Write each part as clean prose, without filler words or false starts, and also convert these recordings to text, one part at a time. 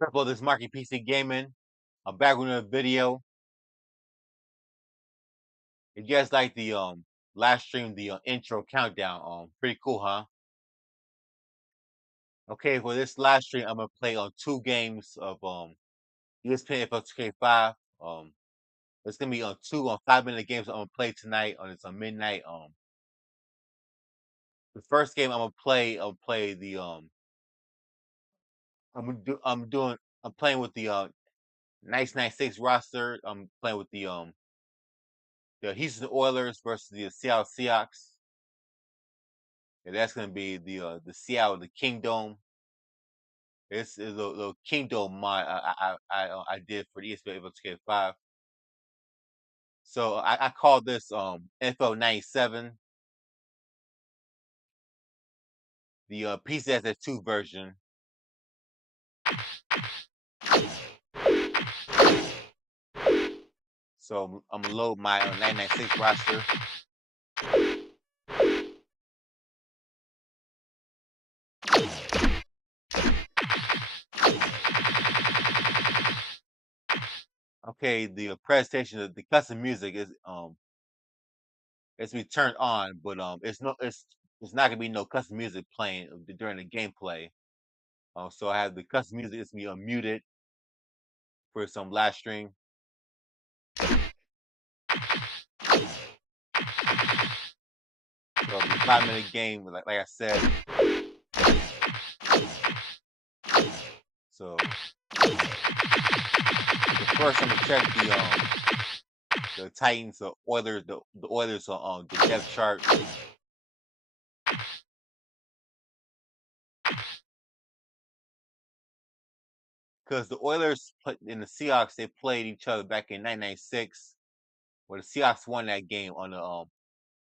Hello, this is Marky PC Gaming. I'm back with another video. If you guys like the last stream, the intro countdown, pretty cool, huh? Okay, for this last stream, I'm gonna play on 2 games of ESPN FL 2K5. It's gonna be on 2 5-minute games I'm gonna play tonight on it's on midnight. The first game I'll play the I'm playing with the Nice 96 roster. I'm playing with the Houston Oilers versus the Seattle Seahawks. And that's gonna be the Seattle, the Kingdome. It's a little Kingdome mod I did for the ESPN 2K5. So I call this NFL 97, the PCSX2 version. So I'm gonna load my 996 roster. Okay, the presentation of the custom music is it's be turned on, but it's not gonna be no custom music playing during the gameplay. So I have the custom music. It's me unmuted for some live stream. So it'll be 5-minute game, like I said. So first, I'm gonna check the Titans, the Oilers, the Oilers are on the depth chart. Because the Oilers and the Seahawks, they played each other back in 1996, where the Seahawks won that game on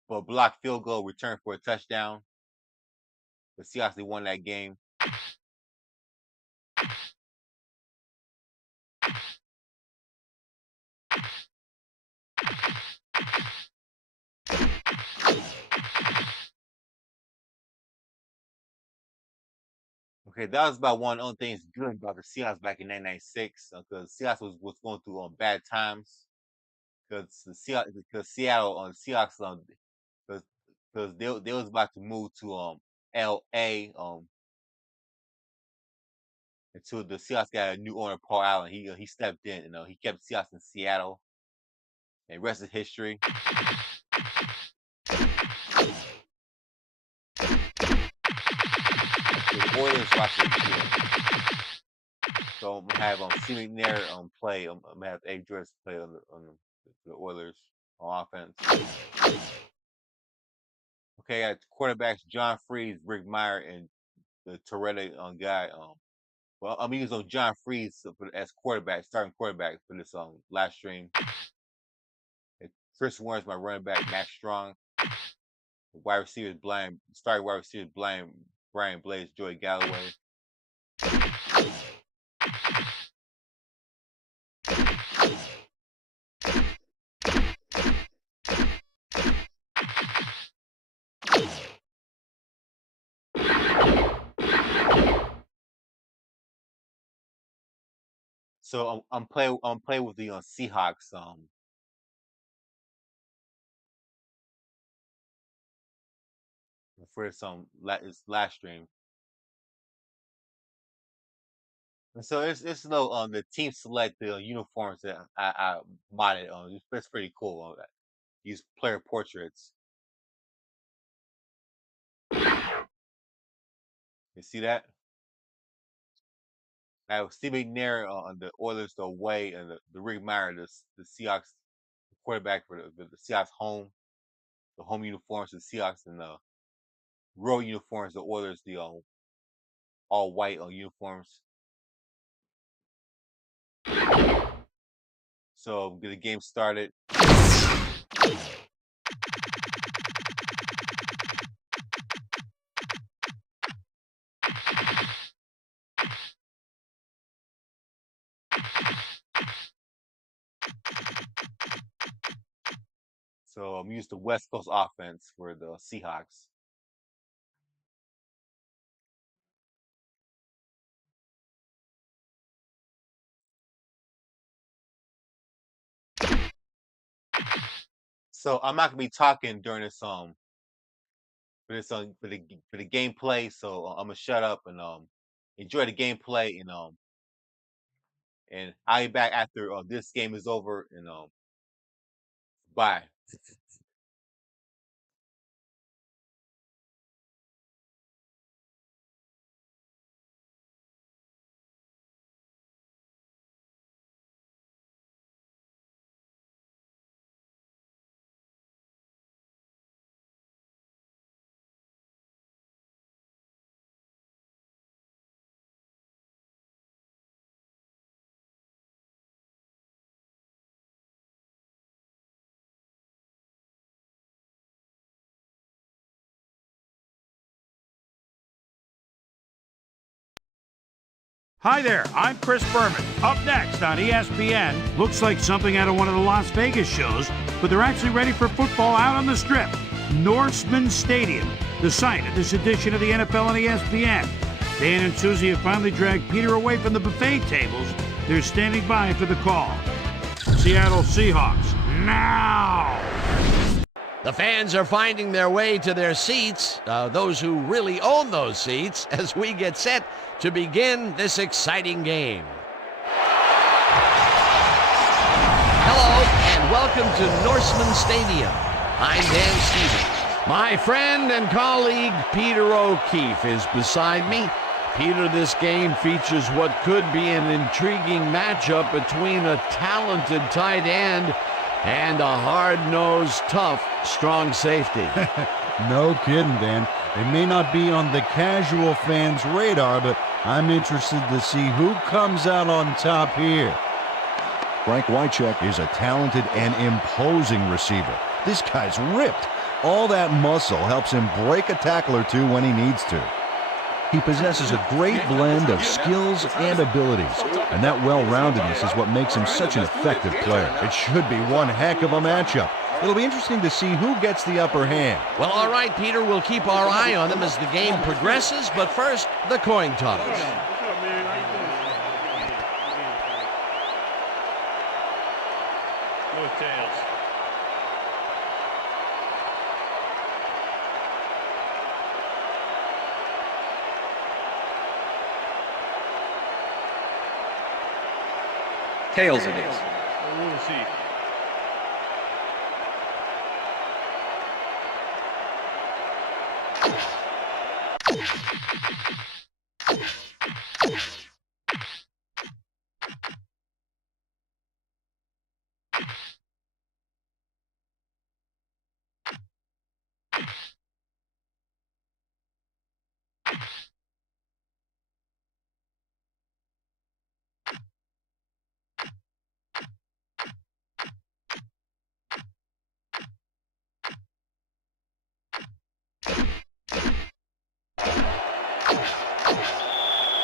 for a blocked field goal, return for a touchdown. The Seahawks, they won that game. Okay, that was about one of the only things good about the Seahawks back in 1996, because Seahawks was going through bad times. Because Seattle on Seahawks because they was about to move to L.A. Until the Seahawks got a new owner, Paul Allen. He stepped in. He kept Seahawks in Seattle, and rest is history. The Oilers watching. So I'm gonna have C. McNair play. I'm gonna have A. Dress play on the Oilers on offense. Okay, I got quarterbacks John Freeze, Rick Meyer, and the Toretta guy. Well, I'm using John Freeze as quarterback, starting quarterback for this last stream. And Chris Warren's my running back, Max Strong. The wide receivers starting wide receivers Brian Blaze, Joey Galloway. So I'm playing with the Seahawks for some last stream. And so it's little the team select the uniforms that I modded on. It's pretty cool. Use player portraits. You see that? I have Steve McNair on the Oilers the away, and the Rick Meyer the Seahawks quarterback for the Seahawks the home uniforms the Seahawks, and the road uniforms the Oilers the all white uniforms. So get the game started. So I'm used the West Coast offense for the Seahawks. So I'm not gonna be talking during this for the gameplay. So I'm gonna shut up and enjoy the gameplay and I'll be back after this game is over and bye. Hi there, I'm Chris Berman. Up next on ESPN, looks like something out of one of the Las Vegas shows, but they're actually ready for football out on the Strip. Norseman Stadium, the site of this edition of the NFL on ESPN. Dan and Susie have finally dragged Peter away from the buffet tables. They're standing by for the call. Seattle Seahawks, now! The fans are finding their way to their seats, those who really own those seats, as we get set to begin this exciting game. Hello, and welcome to Norseman Stadium. I'm Dan Stevens. My friend and colleague Peter O'Keefe is beside me. Peter, this game features what could be an intriguing matchup between a talented tight end and a hard-nosed, tough, strong safety. No kidding, Dan. They may not be on the casual fans' radar, but I'm interested to see who comes out on top here. Frank Wycheck is a talented and imposing receiver. This guy's ripped. All that muscle helps him break a tackle or two when he needs to. He possesses a great blend of skills and abilities, and that well-roundedness is what makes him such an effective player. It should be one heck of a matchup. It'll be interesting to see who gets the upper hand. Well, all right, Peter, we'll keep our eye on them as the game progresses, but first, the coin toss. Go tails. Tails it is. We'll see.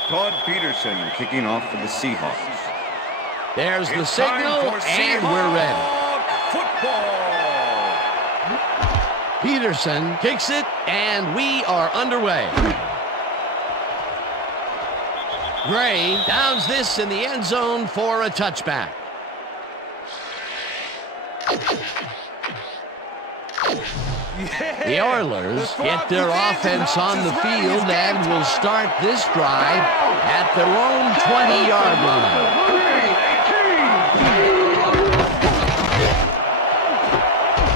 Todd Peterson kicking off for the Seahawks. There's the signal, and we're ready. Football! Peterson kicks it, and we are underway. Gray downs this in the end zone for a touchback. The Oilers get their offense on the field and will start this drive at their own 20-yard line.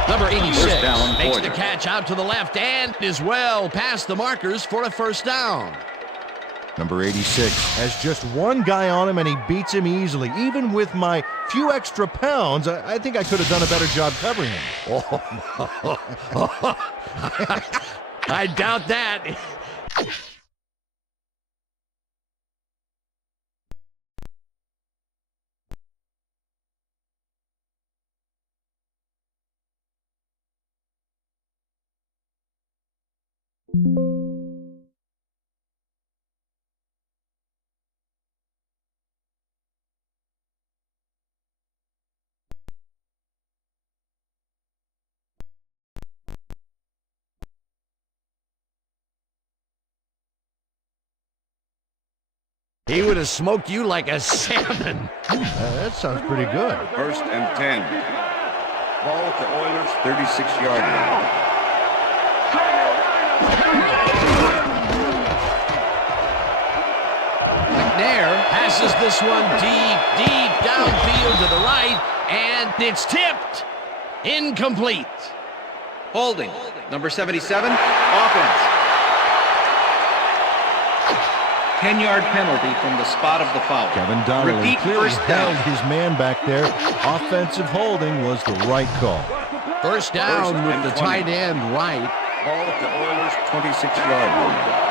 Number 86 makes the catch out to the left and is well past the markers for a first down. Number 86 has just one guy on him, and he beats him easily. Even with my few extra pounds, I think I could have done a better job covering him. I doubt that. He would have smoked you like a salmon. That sounds pretty good. 1st and 10. Ball at the Oilers' 36-yard line. McNair passes this one deep downfield to the right, and it's tipped. Incomplete. Holding. Number 77, offense. 10-yard penalty from the spot of the foul. Kevin Donnelly Repeat clearly first held down. his man back there. Offensive holding was the right call. First down First with and the 20. tight end right. Ball at the Oilers' 26-yard line.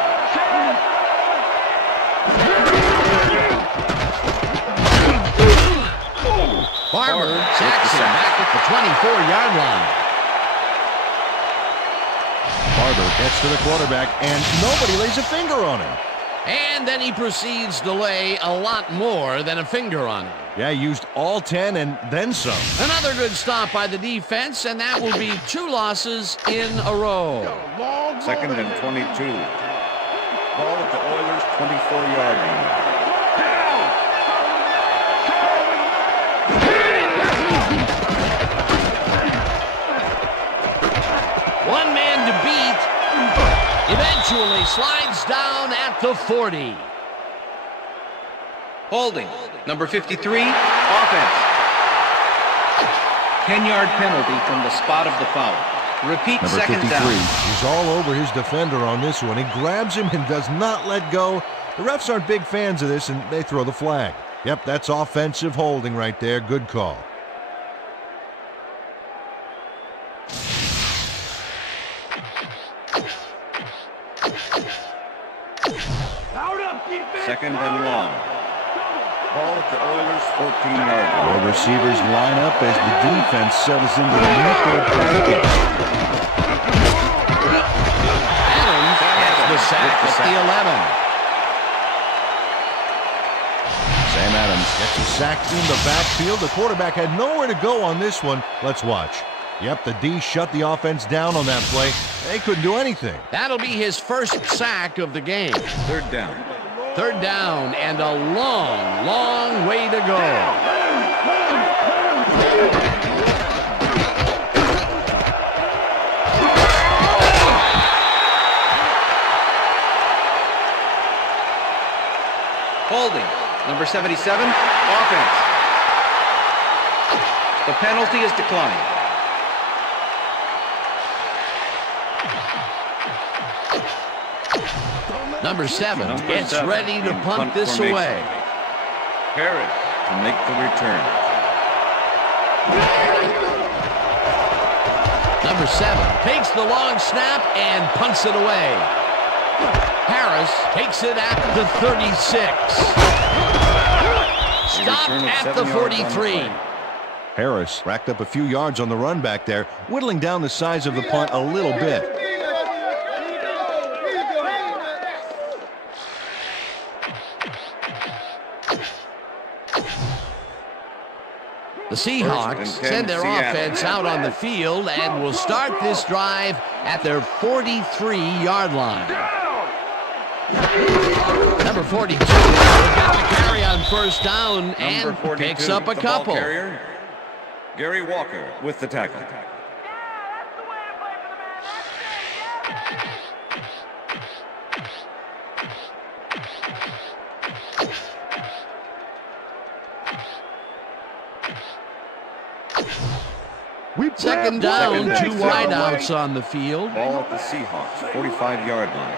Barber sacks him back at the 24-yard line. Barber gets to the quarterback, and nobody lays a finger on him. And then he proceeds to lay a lot more than a finger on him. Yeah, used all 10 and then some. Another good stop by the defense, and that will be 2 losses in a row. Second and 22. Ball at the Oilers' 24-yard line. One man to beat. Eventually slides down at the 40. Holding. Number 53, offense. 10-yard penalty from the spot of the foul. Repeat Number second 53 down. is all over his defender on this one. He grabs him and does not let go. The refs aren't big fans of this, and they throw the flag. Yep, that's offensive holding right there. Good call. Second and long. Ball at the Oilers' 14-yard line. The receivers line up as the defense settles into the nickel package. Adams gets the sack at the 11. Sam Adams gets a sack in the backfield. The quarterback had nowhere to go on this one. Let's watch. Yep, the D shut the offense down on that play. They couldn't do anything. That'll be his first sack of the game. Third down. Third down and a long, long way to go. Holding. Number 77, offense. The penalty is declined. Number 7 Number gets 7 ready to in punt punt this formation. away. Harris to make the return. Number 7 takes the long snap and punts it away. Harris takes it at the 36. Stop return of at 7 the yards on the 43. play. Harris racked up a few yards on the run back there, whittling down the size of the punt a little bit. The Seahawks 10, send their Seattle. offense out on the field and will start this drive at their 43-yard line. Number 42 got the carry on first down and Number 42, picks up a the ball couple. carrier, Gary Walker with the tackle. Second down, Second 2 down. wideouts on the field. Ball at the Seahawks, 45-yard line.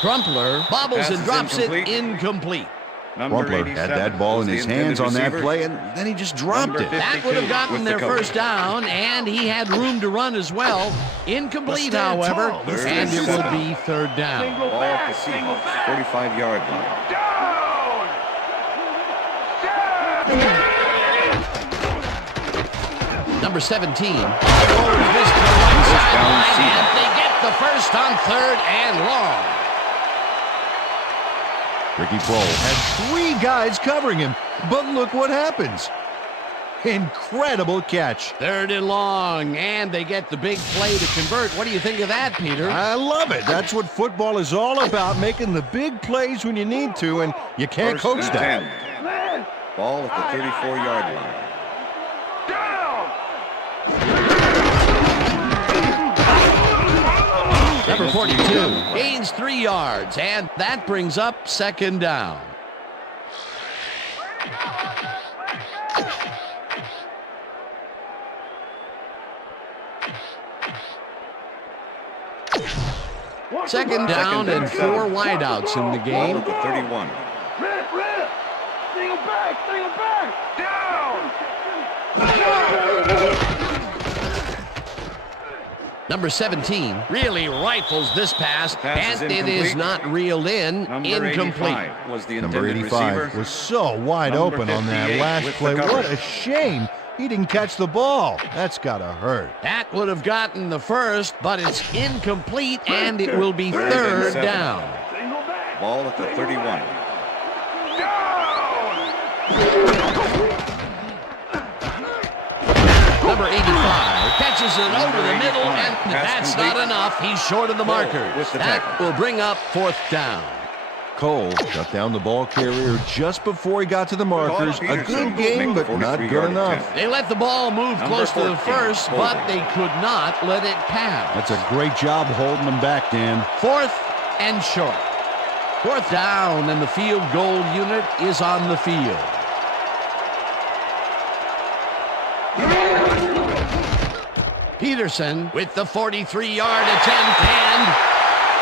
Crumpler bobbles Pass and is drops incomplete. it incomplete. Number Crumpler 87 had that ball was in the his intended hands on that receiver. play, and then he just dropped Number it. 50. That would have 52 gotten with their the coverage. first down, and he had room to run as well. Incomplete, stand however, tall. Third and and it will 7. be third down. Ball at the Seahawks, 45-yard line. Number 17 forwards this to the right sideline, and they get the first on third and long. Ricky Prohl had 3 guys covering him, but look what happens. Incredible catch. 3rd and long, and they get the big play to convert. What do you think of that, Peter? I love it. That's what football is all about, making the big plays when you need to, and you can't coach that. 10. Ball at the 34-yard line. Number 42 gains 3 yards, and that brings up 2nd down. Second down and 4 wideouts in the game. Ball at the 31. Rip! Single back! Down! Number 17 really rifles this pass, Pass and is it is incomplete. not reeled in. Number Incomplete. 85 was the Number intended 85 receiver. was so wide Number open on that 58 last with the play. What coverage. a shame. He didn't catch the ball. That's got to hurt. That would have gotten the first, but it's incomplete, and it will be 3rd and 3rd 7. down. Single back! Ball at the 31. Number 85 catches it over the middle, and Pass that's complete. not enough. He's short of the markers. with the That tackle. will bring up 4th down. Cole got down the ball carrier just before he got to the markers. A good game, but not good enough. They let the ball move Number close to the 14, first, holding. but they could not let it pass. That's a great job holding them back, Dan. 4th and short. 4th down, and the field goal unit is on the field. Peterson with the 43-yard attempt, and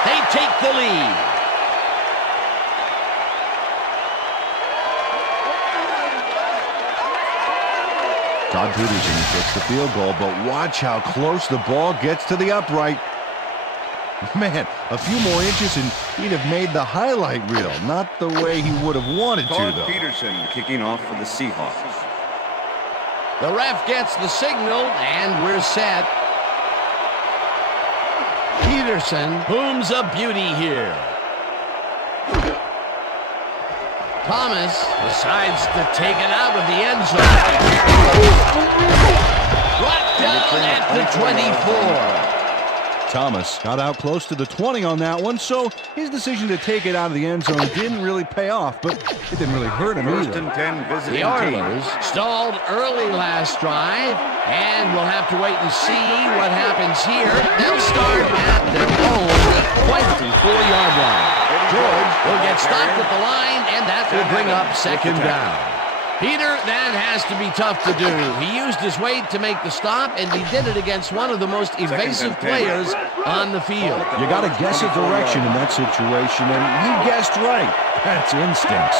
they take the lead. Todd Peterson gets the field goal, but watch how close the ball gets to the upright. Man, a few more inches and he'd have made the highlight reel. Not the way he would have wanted to, Todd though. Peterson kicking off for the Seahawks. The ref gets the signal, and we're set. Peterson booms a beauty here. Thomas decides to take it out of the end zone. Brought down at the 24. Thomas got out close to the 20 on that one, so his decision to take it out of the end zone didn't really pay off, but it didn't really hurt him First either. and 10 visiting The team. Oilers stalled early last drive, and we'll have to wait and see what happens here. They'll start at their own 24-yard line. George will get stopped at the line, and that will bring up 2nd down. Peter, that has to be tough to do. He used his weight to make the stop, and he did it against one of the most evasive players on the field. You got to guess a direction in that situation, and he guessed right. That's instincts.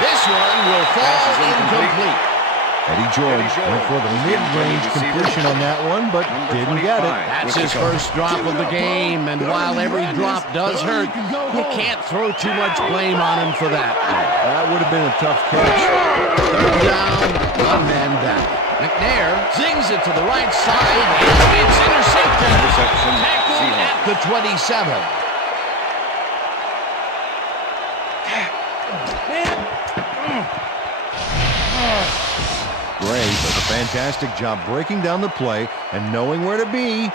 This one will fall incomplete. Eddie George went for the mid-range completion on that one, but didn't get it. That's his first drop of the game, and while every drop does hurt, you can't throw too much blame on him for that. That would have been a tough catch. 3rd down, 1 man down. McNair zings it to the right side, and it's intercepted. Interception. Tackled at the 27. Gray does a fantastic job breaking down the play and knowing where to be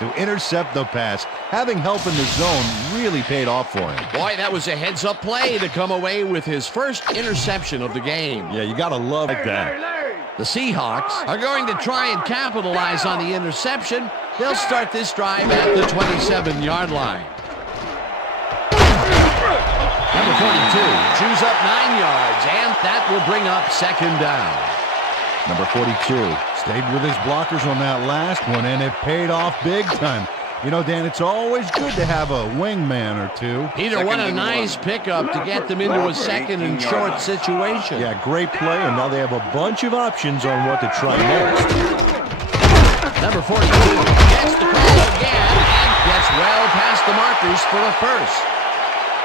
to intercept the pass. Having help in the zone really paid off for him. Boy, that was a heads-up play to come away with his first interception of the game. Yeah, you got to love that. The Seahawks are going to try and capitalize on the interception. They'll start this drive at the 27-yard line. Number 42 chews up 9 yards, and that will bring up 2nd down. Number 42 stayed with his blockers on that last one, and it paid off big time. You know, Dan, it's always good to have a wingman or two. Peter, what a nice pickup to get them into a 2nd and short situation. Yeah, great play, and now they have a bunch of options on what to try next. Number 42 gets the call again and gets well past the markers for a first.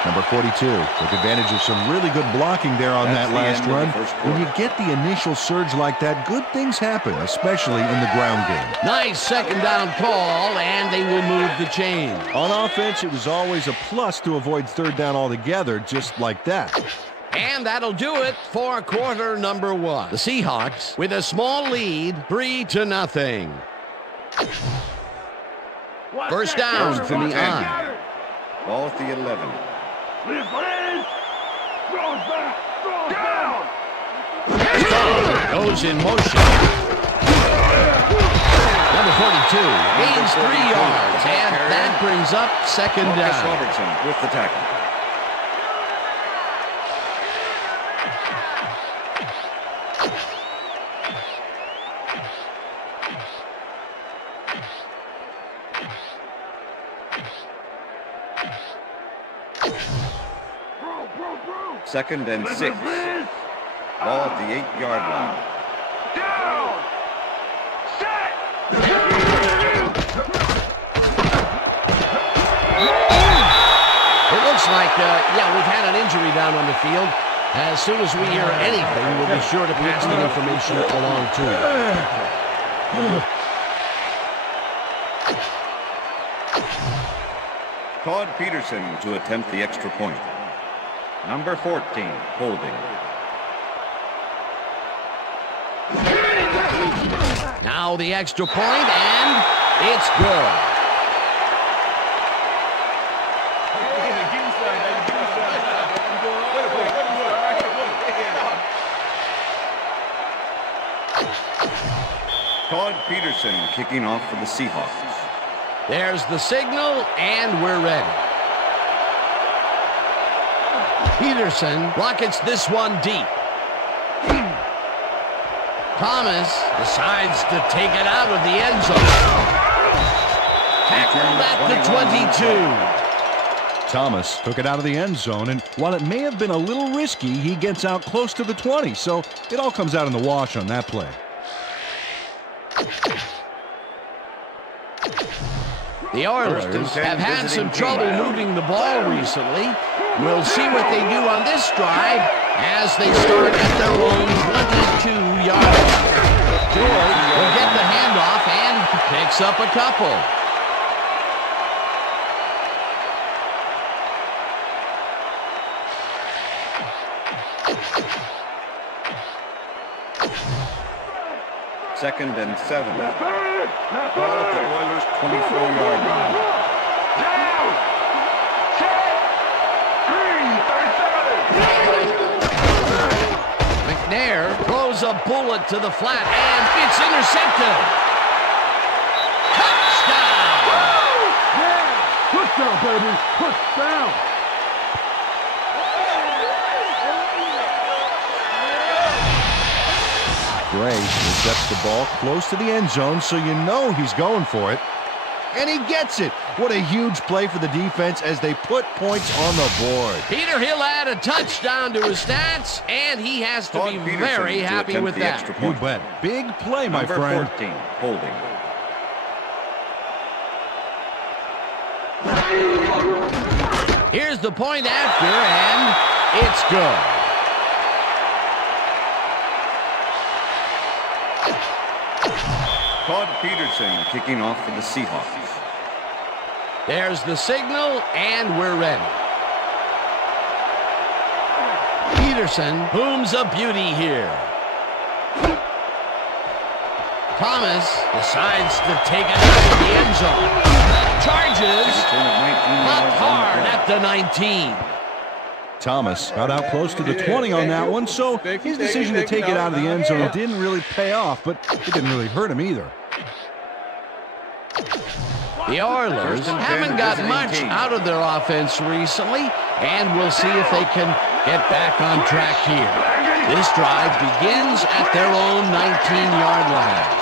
Number 42 took advantage of some really good blocking there on that last run. When you get the initial surge like that, good things happen, especially in the ground game. Nice second down call, and they will move the chain. On offense, it was always a plus to avoid third down altogether, just like that. And that'll do it for quarter number 1. The Seahawks with a small lead, 3-0. First down from the I. Ball at the 11. Lift, please. Throw it back. Throw it down. Goes in motion. Number 42 gains 3 yards, and that brings up second Marcus down. Robertson with the tackle. Second and 6. Ball at the 8-yard line. Down. Set. It looks like, we've had an injury down on the field. As soon as we hear anything, we'll be sure to pass the information along to you. Todd Peterson to attempt the extra point. Number 14, holding. Now the extra point, and it's good. Todd Peterson kicking off for the Seahawks. There's the signal, and we're ready. Peterson rockets this one deep. Thomas decides to take it out of the end zone. Tackled at the 22. Thomas took it out of the end zone, and while it may have been a little risky, he gets out close to the 20, so it all comes out in the wash on that play. The Oilers have had some trouble moving the ball recently. We'll see what they do on this drive as they start at their own 22-yard line. George will get the handoff and picks up a couple. Second and 7. Ball at the Oilers' 24-yard line. Down. Set. Green, 37. McNair throws a bullet to the flat, and it's intercepted. Touchdown! Yeah. Touchdown, baby. Touchdown. Gray intercepts the ball close to the end zone, so you know he's going for it. And he gets it. What a huge play for the defense as they put points on the board. Peter, he'll add a touchdown to his stats, and he has to be very happy with that. You bet. Big play, my friend. Number 14, holding. Here's the point after, and it's good. Todd Peterson kicking off for the Seahawks. There's the signal, and we're ready. Peterson booms a beauty here. Thomas decides to take it out of the end zone. Charges up hard at the 19. Thomas got out close to the 20 on that one, so his decision to take it out of the end zone didn't really pay off, but it didn't really hurt him either. The Oilers haven't got much out of their offense recently, and we'll see if they can get back on track here. This drive begins at their own 19-yard line.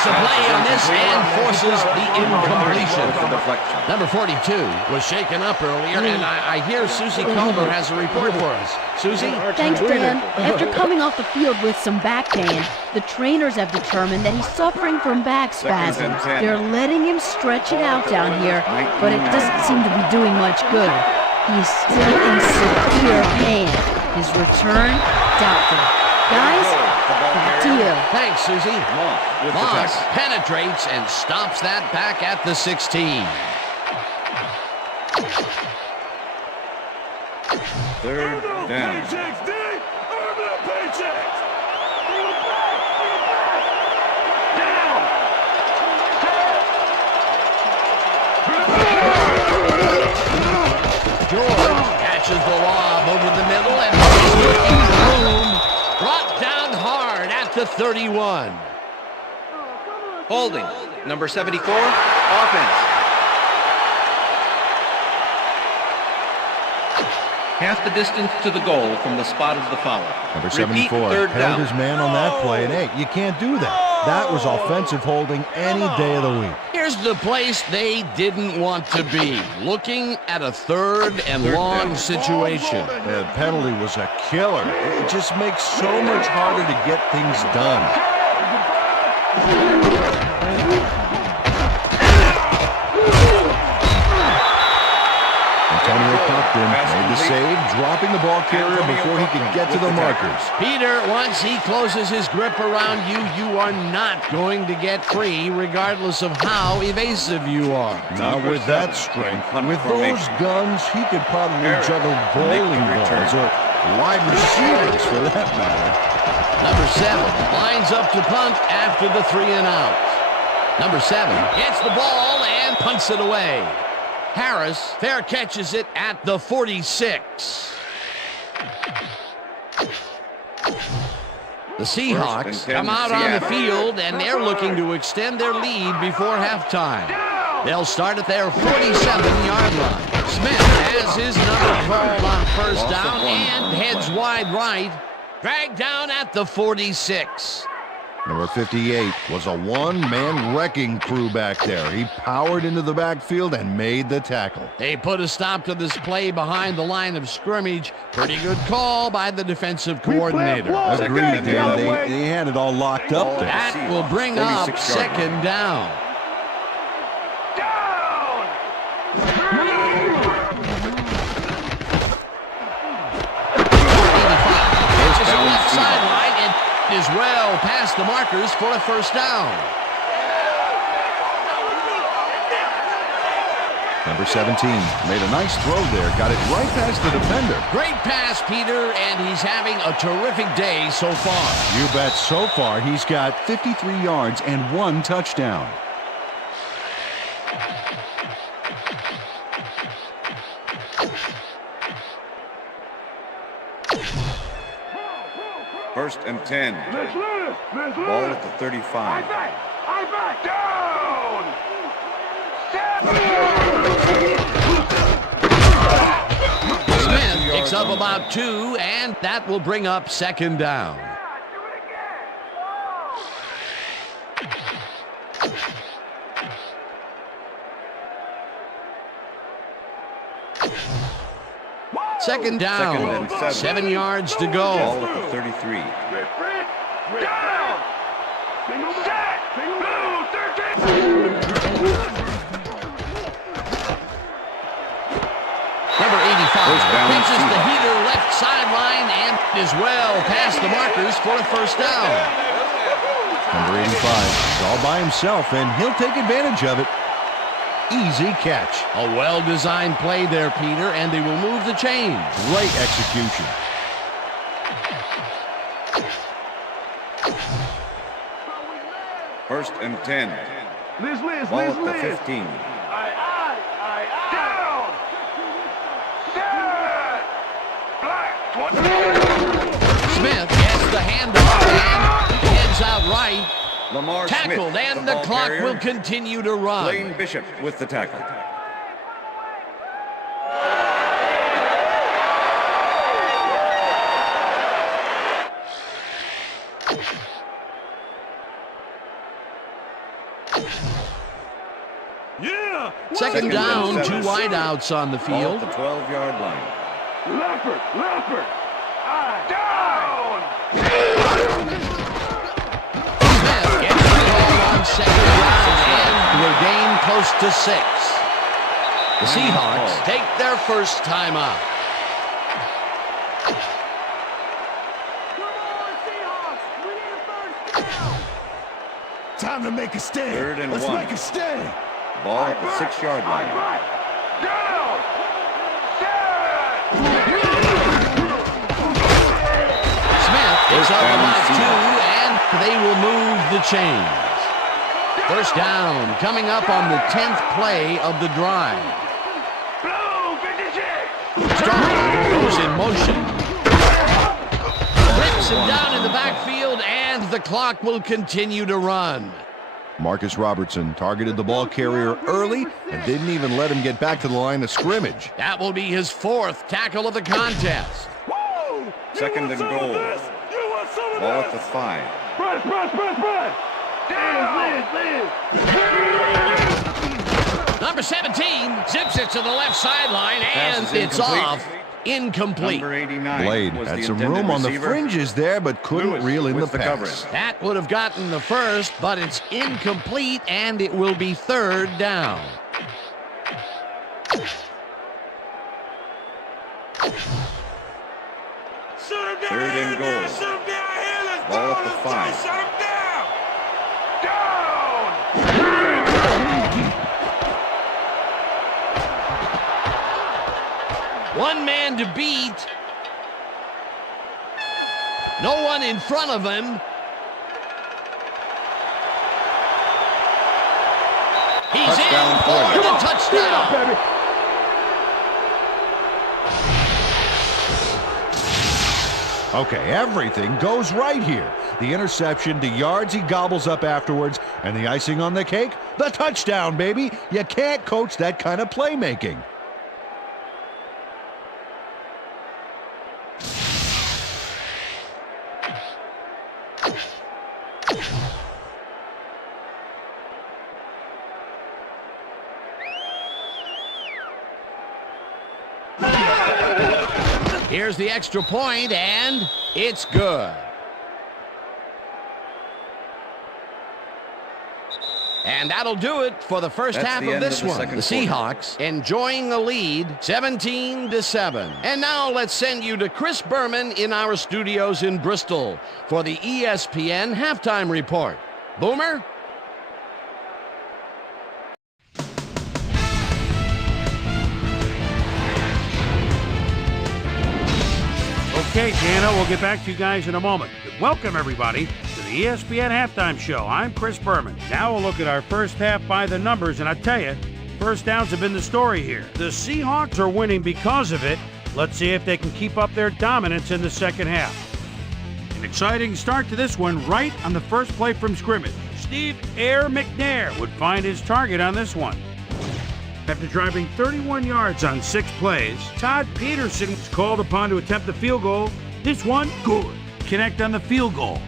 makes a play on this and forces the incompletion. Number 42 was shaken up earlier, and I hear Susie Culver has a report for us. Susie? Thanks, Dan. After coming off the field with some back pain, the trainers have determined that he's suffering from back spasms. They're letting him stretch it out down here, but it doesn't seem to be doing much good. He's still in severe pain. His return, doubtful. Guys, back to you. Thanks, Susie. Moss penetrates and stops that back at the 16. Third down. George catches the lob over the middle and makes room. Brought down hard at the 31. Holding. Number 74, offense. Half the distance to the goal from the spot of the foul. Number Repeat 74 third held down. his man on that play, and hey, you can't do that. That was offensive holding any day of the week. Here's the place they didn't want to be. Looking at a third and long situation. The penalty was a killer. It just makes so much harder to get things done. Antonio Compton made the save, dropping the ball carrier before he could get to the markers. Peter, once he closes his grip around you, you are not going to get free regardless of how evasive you are. Not with that strength. With those guns, he could probably juggle bowling balls or wide receivers for that matter. Number 7 lines up to punt after the 3 and out. Number 7 gets the ball and punts it away. Harris fair catches it at the 46. The Seahawks come out on the field, and they're looking to extend their lead before halftime. They'll start at their 47-yard line. Smith has his number called on first down and heads wide right. Dragged down at the 46. Number 58 was a one-man wrecking crew back there. He powered into the backfield and made the tackle. They put a stop to this play behind the line of scrimmage. Pretty good call by the defensive coordinator. Agreed, Dan. They had it all locked up there. That will bring up second down. Left sideline and is well past the markers for a first down. Number 17 made a nice throw there. Got it right past the defender. Great pass, Peter, and he's having a terrific day so far. You bet. So far, he's got 53 yards and 1 touchdown. First and 10. Ball at the 35. I back down. Smith picks up about 2, and that will bring up second down. Second down, 7 yards to go. Ball at the 33. Down. Single set. Blue 13. Number 85 pitches the heater left sideline and is well past the markers for a first down. Number 85 is all by himself, and he'll take advantage of it. Easy catch. A well-designed play there, Peter, and they will move the chains. Great execution. First and 10. Liz. Ball at the 15. Aye. Down. Set. Black 20. Smith gets the handoff and heads out right. Lamar Tackled, Smith, and the ball clock carrier. will continue to run. Blaine Bishop with the tackle. Yeah! Second down, 2 wideouts on the Ball field. at the 12-yard line. Leopard! Leopard! Down! Smith gets the ball on second down and will gain close to 6. The Seahawks take their first time out. Time to make a stand. 3rd and Let's 1. make a stand. Ball at the 6-yard line. Down! Smith picks up about 2, and they will move the chains. First down coming up on the 10th play of the drive. Blue 56! Strong goes in motion. Rips him down in the backfield, and the clock will continue to run. Marcus Robertson targeted the ball carrier early and didn't even let him get back to the line of scrimmage. That will be his 4th tackle of the contest. Whoa! 2nd and goal. Ball at the 5. Press! Liz! Number 17 zips it to the left sideline, Pass and is it's incomplete. off. Incomplete. Number 89 Blade was had the some intended room on the receiver. fringes there, but couldn't Lewis reel in the with the pass. coverage. That would have gotten the first, but it's incomplete, and it will be 3rd down. Third and goal. Ball at the 5. One man to beat. No one in front of him. He's Touchdown in for for the touchdown. Okay, everything goes right here. The interception, the yards he gobbles up afterwards, and the icing on the cake, the touchdown, baby. You can't coach that kind of playmaking. Here's the extra point, and it's good. And that'll do it for the first That's half the of end this of the one. second The Seahawks enjoying the lead, 17-7. And now let's send you to Chris Berman in our studios in Bristol for the ESPN halftime report. Boomer? Okay, Dana, we'll get back to you guys in a moment. But welcome, everybody, to the ESPN Halftime Show. I'm Chris Berman. Now we'll look at our first half by the numbers, and I tell you, first downs have been the story here. The Seahawks are winning because of it. Let's see if they can keep up their dominance in the second half. An exciting start to this one right on the first play from scrimmage. Steve Air McNair would find his target on this one. After driving 31 yards on 6 plays, Todd Peterson was called upon to attempt the field goal. This one, good. Connect on the field goal.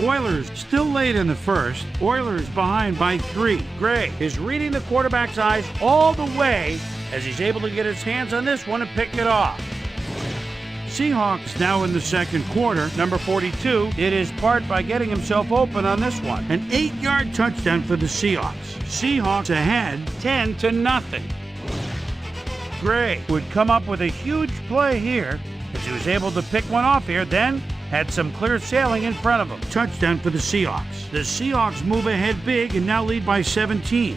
Oilers still late in the first. Oilers behind by 3. Gray is reading the quarterback's eyes all the way as he's able to get his hands on this one and pick it off. Seahawks now in the second quarter. Number 42 did his part by getting himself open on this one. An 8-yard touchdown for the Seahawks. Seahawks ahead 10-0. Gray would come up with a huge play here as he was able to pick one off here, then had some clear sailing in front of him. Touchdown for the Seahawks. The Seahawks move ahead big and now lead by 17.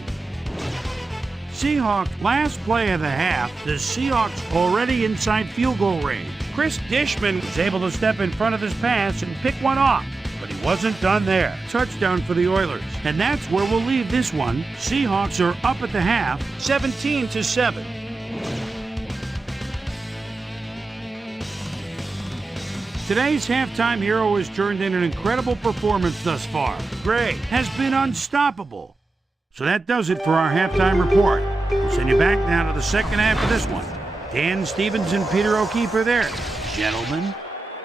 Seahawks last play of the half. The Seahawks already inside field goal range. Chris Dishman was able to step in front of this pass and pick one off, but he wasn't done there. Touchdown for the Oilers. And that's where we'll leave this one. Seahawks are up at the half, 17-7. Today's halftime hero has turned in an incredible performance thus far. Gray has been unstoppable. So that does it for our halftime report. We'll send you back now to the second half of this one. Dan Stevens and Peter O'Keefe are there. Gentlemen.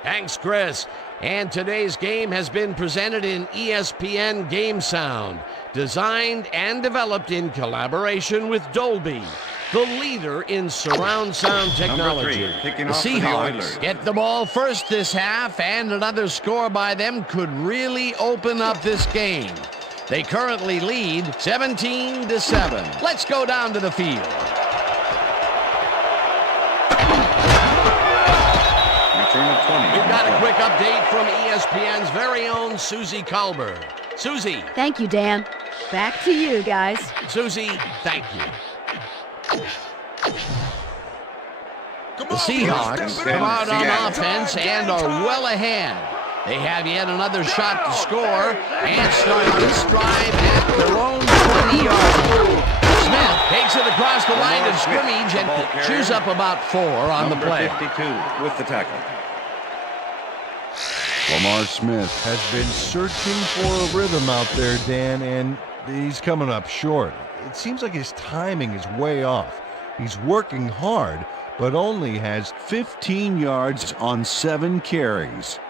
Thanks, Chris. And today's game has been presented in ESPN Game Sound, designed and developed in collaboration with Dolby, the leader in surround sound technology. The Seahawks get the ball first this half, and another score by them could really open up this game. They currently lead 17-7. Let's go down to the field. We've got a quick update from ESPN's very own Susie Colbert. Susie. Thank you, Dan. Back to you, guys. Susie, thank you. The Seahawks come out on offense and are well ahead. They have yet another shot to score and start this drive at their own 20-yard line. Smith takes it across the line of scrimmage and chews up about 4 on the play. 52 with the tackle. Lamar Smith has been searching for a rhythm out there, Dan, and he's coming up short. It seems like his timing is way off. He's working hard, but only has 15 yards on 7 carries.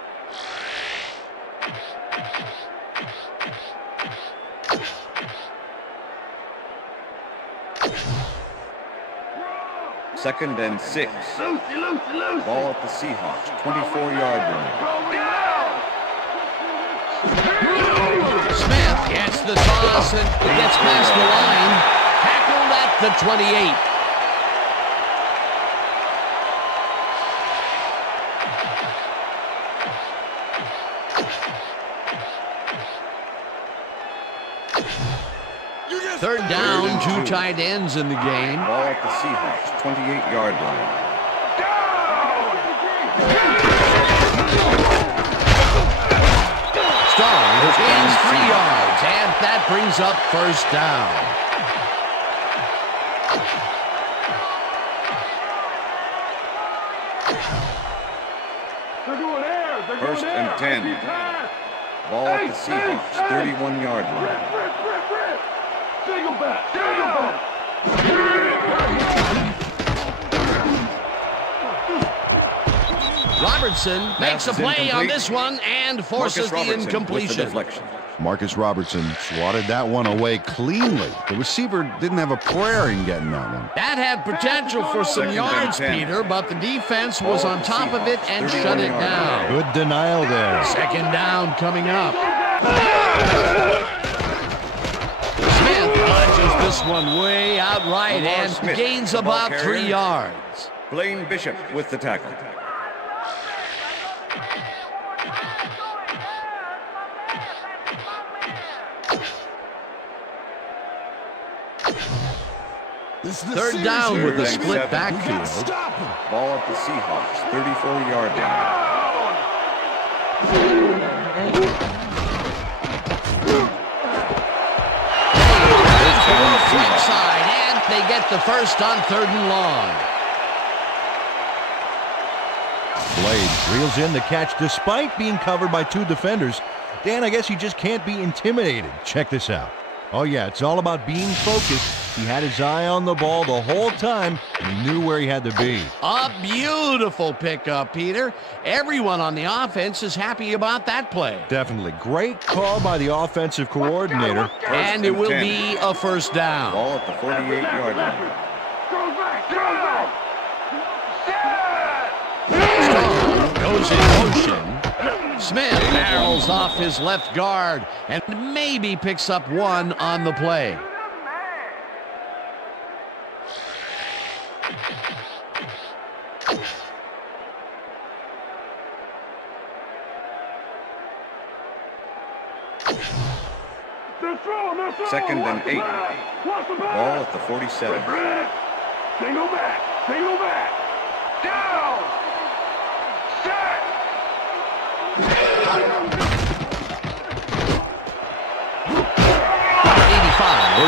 Second and 6. Ball at the Seahawks, 24-yard line. Smith gets the toss and gets past the line. Tackled at the 28. Third down, 2 tight ends in the game. Ball at the Seahawks, 28-yard line. Strong gains 3 yards, and that brings up first down. First and 10. Ball at the Seahawks, 31-yard line. Single back! Single back! Robertson makes a play on this one and forces the incompletion. Marcus Robertson swatted that one away cleanly. The receiver didn't have a prayer in getting that one. That had potential for some yards, Peter, but the defense was on top of it and shut it down. Good denial there. Second down coming up. Smith launches this one way out right and gains about 3 yards. Blaine Bishop with the tackle. Third down with a split backfield. Ball at the Seahawks, 34-yard line. Right side, and they get the first on 3rd and long. Blade reels in the catch despite being covered by 2 defenders. Dan, I guess he just can't be intimidated. Check this out. Oh, yeah, it's all about being focused. He had his eye on the ball the whole time and knew where he had to be. A beautiful pickup, Peter. Everyone on the offense is happy about that play. Definitely. Great call by the offensive coordinator. And it will be a first down. Ball at the 48-yard line. Strong goes in motion. Smith barrels off his left guard and maybe picks up 1 on the play. Second and 8. Ball at the 47. Single back! Single back! Down! Set! 85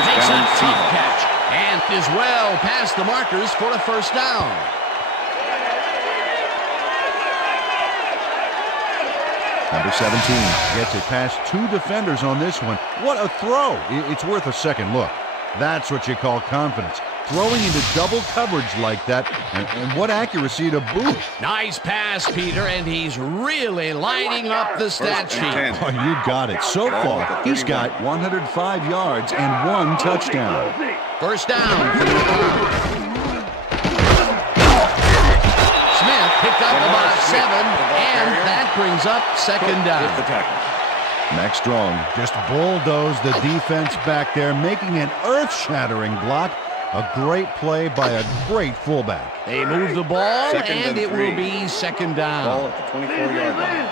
makes a tough catch and is well past the markers for a first down. Number 17 gets it past 2 defenders on this one. What a throw. It's worth a second look. That's what you call confidence. throwing into double coverage like that, and what accuracy to boot. Nice pass, Peter, and he's really lighting up the stat sheet. Oh, you got it. So far, he's got 105 yards and 1 touchdown. First down from the top. Smith picked up about 7, and that brings up second down. Max Strong just bulldozed the defense back there, making an earth-shattering block. A great play by a great fullback. They move the ball, and it will be second down. Ball at the 24-yard line.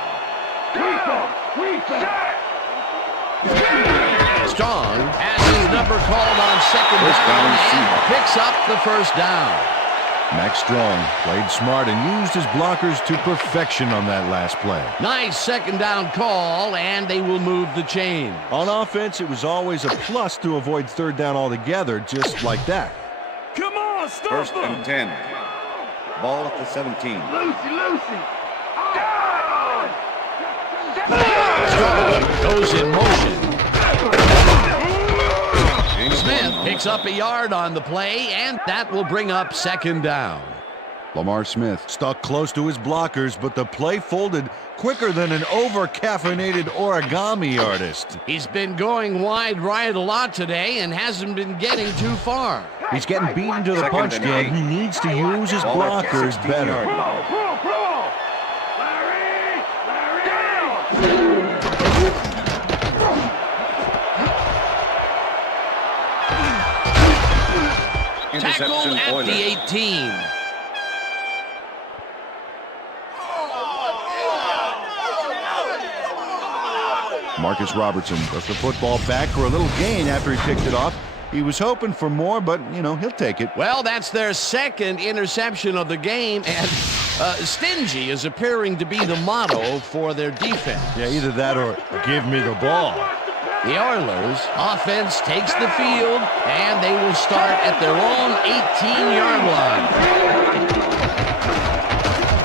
Strong has his number called on second down and picks up the first down. Max Strong played smart and used his blockers to perfection on that last play. Nice second down call, and they will move the chain. On offense, it was always a plus to avoid third down altogether, just like that. Come on, stop First him. and 10. Ball at the 17. Lucy. Strong goes in motion. Smith picks up a yard on the play, and that will bring up second down. Lamar Smith stuck close to his blockers, but the play folded quicker than an over-caffeinated origami artist. He's been going wide right a lot today and hasn't been getting too far. He's getting beaten to the punch, Dan. He needs to use his blockers better. Tackle at the 18. Marcus Robertson does the football back for a little gain after he picked it off. He was hoping for more, but, he'll take it. Well, that's their second interception of the game, and stingy is appearing to be the motto for their defense. Yeah, either that or give me the ball. The Oilers offense takes the field, and they will start at their own 18-yard line.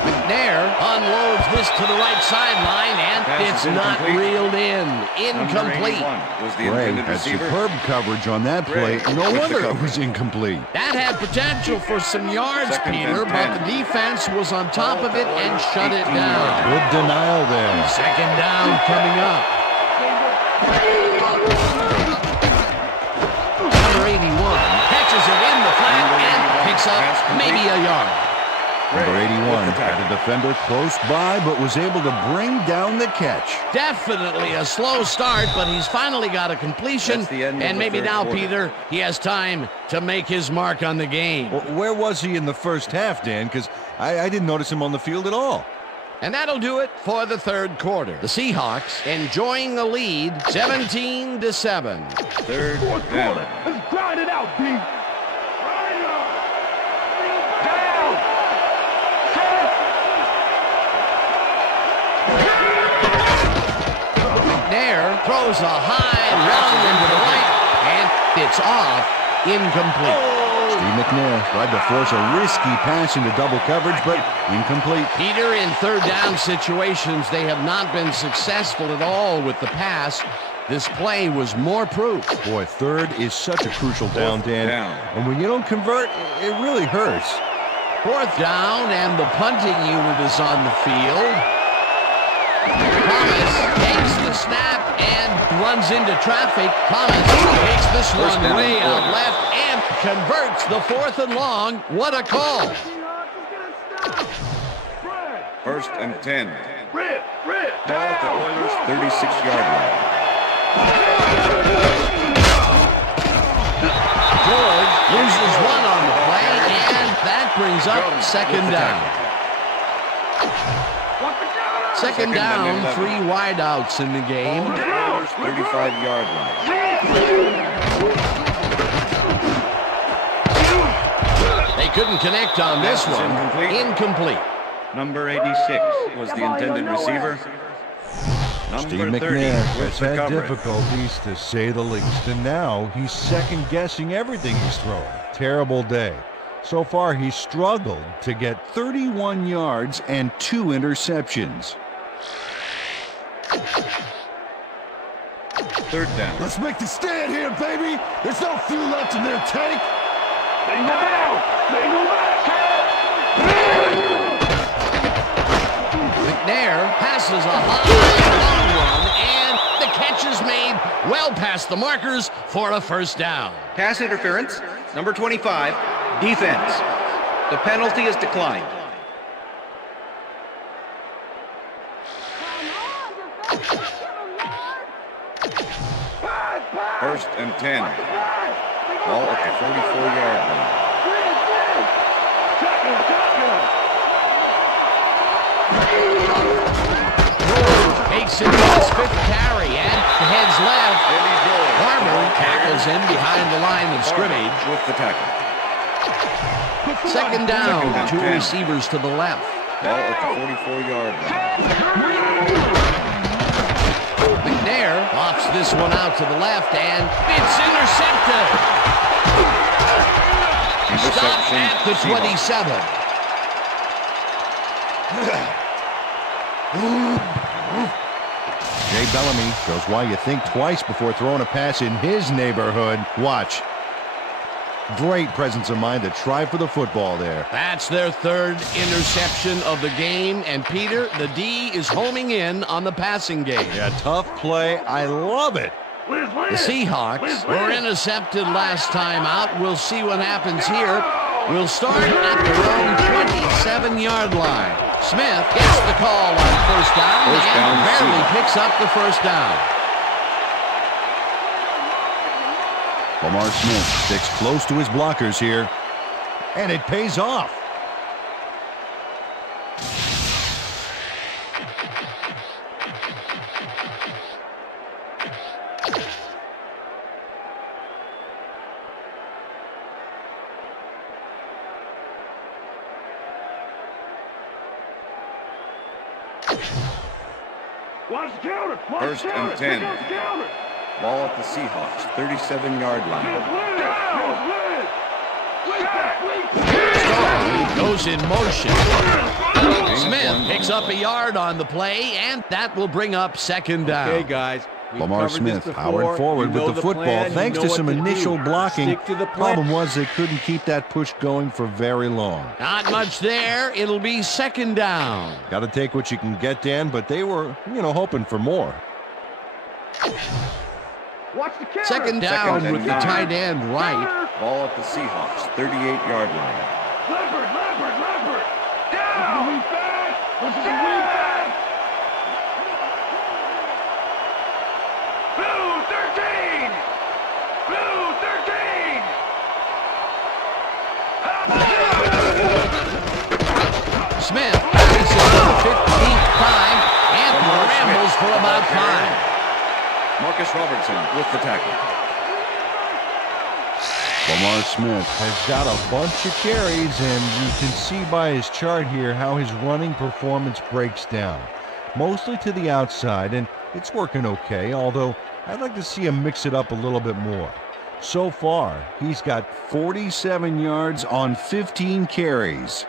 McNair unloads this to the right sideline, and it's not reeled in. Incomplete. Gray had superb coverage on that play. No wonder it was incomplete. That had potential for some yards, Peter, but the defense was on top of it and shut it down. Good denial there. Second down coming up. Number 81 catches it in the flat and picks up maybe a yard. Number 81 had a defender close by, but was able to bring down the catch. Definitely a slow start, but he's finally got a completion, and maybe now, Peter, he has time to make his mark on the game. Well, where was he in the first half, Dan? Because I didn't notice him on the field at all. And that'll do it for the third quarter. The Seahawks enjoying the lead, 17-7. Third down. Let's grind it out, B. McNair throws a high run into the right, and it's off, incomplete. Steve McNair tried to force a risky pass into double coverage, but incomplete. Peter, in third down situations, they have not been successful at all with the pass. This play was more proof. Boy, third is such a crucial down, Dan. And when you don't convert, it really hurts. Fourth down, and the punting unit is on the field. Thomas takes the snap and runs into traffic. Thomas takes this one way out left and converts the 4th and long. What a call. First and 10. Ball at the Oilers' 36-yard line. George loses one on the play, and that brings up second down. Second down, 3 wideouts in the game. 35-yard line. They couldn't connect on this one. Incomplete. Number 86 was the intended receiver. Steve Number 30 McNair was has the had coverage. difficulties, to say the least, and now he's second-guessing everything he's throwing. Terrible day. So far, he's struggled to get 31 yards and 2 interceptions. Third down. Let's make the stand here, baby. There's no fuel left in their tank. Single down. Single back. McNair passes a high long run, and the catch is made well past the markers for a first down. Pass interference, number 25, defense. The penalty is declined. First and 10. Ball at the 44-yard line. Takes it to his fifth carry and heads left. Harmon tackles him behind the line of scrimmage. With the tackle. Second down, Second and 2 10. receivers to the left. Ball at the 44-yard line. McNair lofts this one out to the left, and it's intercepted. Stopped at the 27. Jay Bellamy shows why you think twice before throwing a pass in his neighborhood. Watch. Great presence of mind to try for the football there. That's their third interception of the game, and Peter, the D is homing in on the passing game. Yeah, tough play. I love it. The Seahawks were intercepted last time out. We'll see what happens here. We'll start at their own 27-yard line. Smith gets the call on first down and barely picks up the first down. Lamar Smith sticks close to his blockers here, and it pays off. Watch the counter. First and 10. Ball at the Seahawks, 37-yard line. Goes in motion. Smith picks up a yard on the play, and that will bring up second down. Okay, guys. Lamar Smith powered forward with the football thanks to some initial blocking. Problem was they couldn't keep that push going for very long. Not much there. It'll be second down. Got to take what you can get, Dan, but they were, hoping for more. Watch the counter. Second down with the tight end right. Ball at the Seahawks, 38-yard line. Leopard. Down. This is a weak back. Blue 13. Smith carries it for the 15th time and rambles for about 5. Marcus Robertson with the tackle. Lamar Smith has got a bunch of carries, and you can see by his chart here how his running performance breaks down. Mostly to the outside, and it's working okay, although I'd like to see him mix it up a little bit more. So far, he's got 47 yards on 15 carries.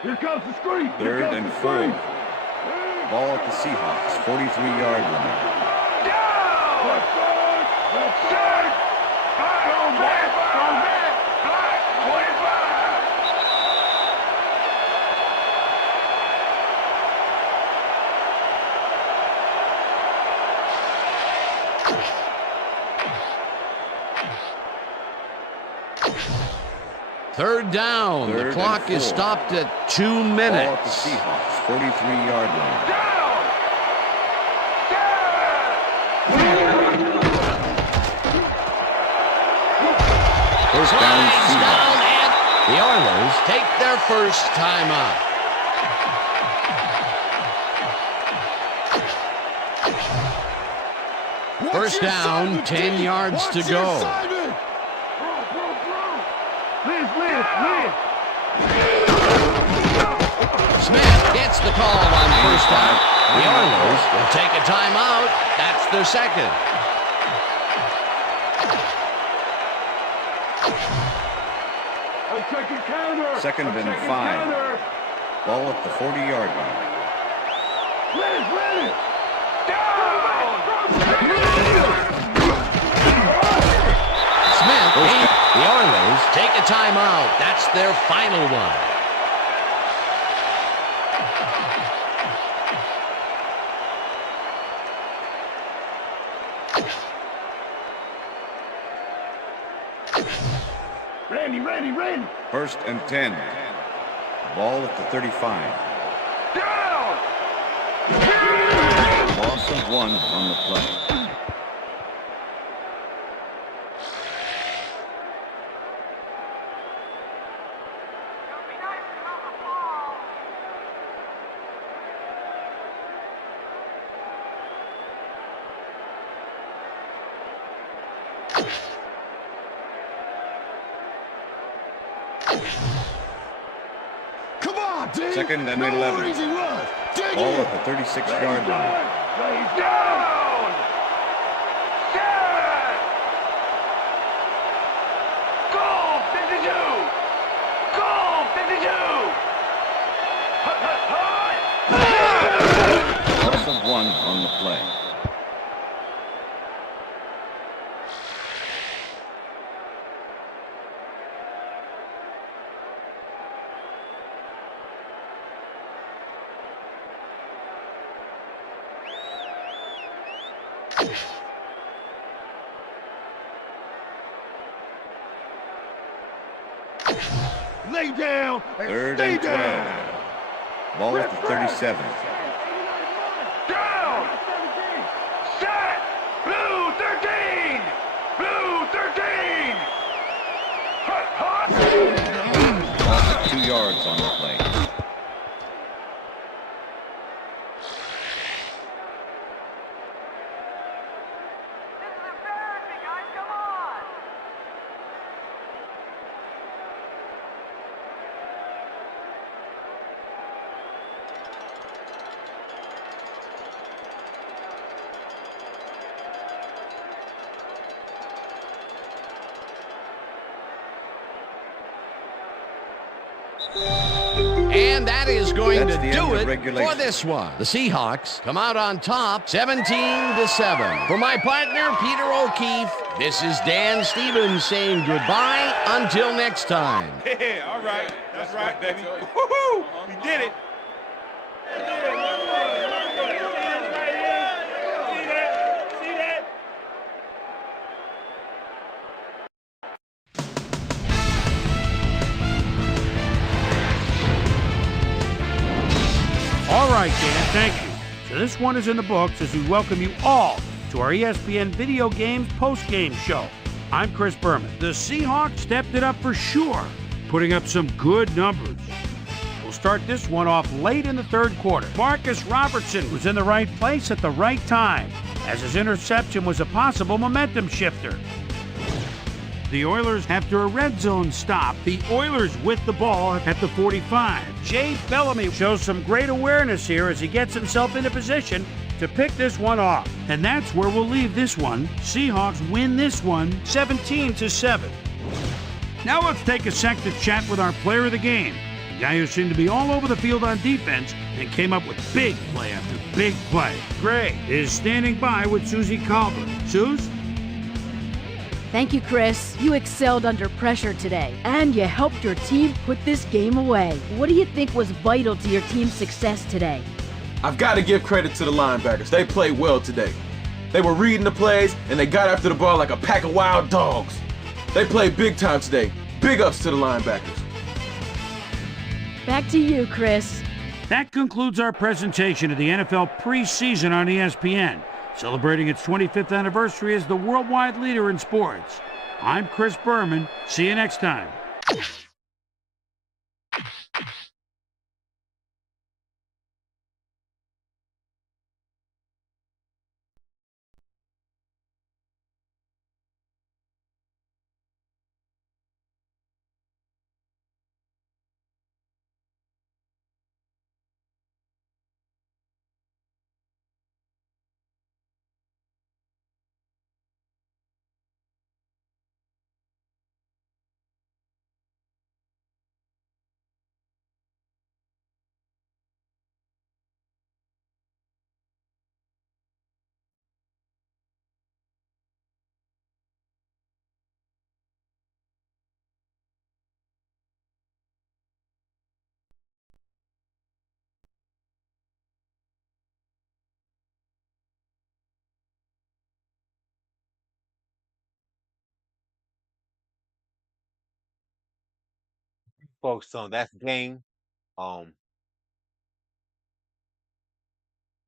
Here comes the screen. Third and 4. Ball at the Seahawks, 43-yard line. Third down. The clock is stopped at 2 minutes. Ball at the Seahawks, 43-yard line. Down! First down, Flags Seahawks. down, and the Oilers take their first timeout. First down, 10 yards to go. Smith gets the call on first down. The Oilers will take a timeout. That's their second. Second and 5. Ball at the 40-yard line. Smith, the Oilers take a timeout. That's their final one. Randy. First and 10. Ball at the 35. Loss of 1 on the play. Second and 11. Ball at the 36-yard line. Down! Set! Goal 52! Goal 52! Loss of 1 on the play. Lay down and Third stay and 12. down! Ball at the 37. Down! Set! Blue 13! Blue 13! Hut! Loss of 2 yards on the play. And that is going That's to the do end of it regulation. for this one. The Seahawks come out on top 17-7. For my partner, Peter O'Keefe, this is Dan Stevens saying goodbye until next time. Yeah, all right. That's right, baby. Woo-hoo! We did it. See that? All right, Dan, thank you. So this one is in the books as we welcome you all to our ESPN Video Games post-game show. I'm Chris Berman. The Seahawks stepped it up for sure, putting up some good numbers. We'll start this one off late in the third quarter. Marcus Robertson was in the right place at the right time, as his interception was a possible momentum shifter. The Oilers after a red zone stop. The Oilers with the ball at the 45. Jay Bellamy shows some great awareness here as he gets himself into position to pick this one off. And that's where we'll leave this one. Seahawks win this one 17-7. Now let's take a sec to chat with our player of the game. The guy who seemed to be all over the field on defense and came up with big play after big play. Gray is standing by with Susie Calvert. Suze? Thank you, Chris. You excelled under pressure today, and you helped your team put this game away. What do you think was vital to your team's success today? I've got to give credit to the linebackers. They played well today. They were reading the plays, and they got after the ball like a pack of wild dogs. They played big time today. Big ups to the linebackers. Back to you, Chris. That concludes our presentation of the NFL preseason on ESPN, celebrating its 25th anniversary as the worldwide leader in sports. I'm Chris Berman. See you next time. Folks, that's the game. Um,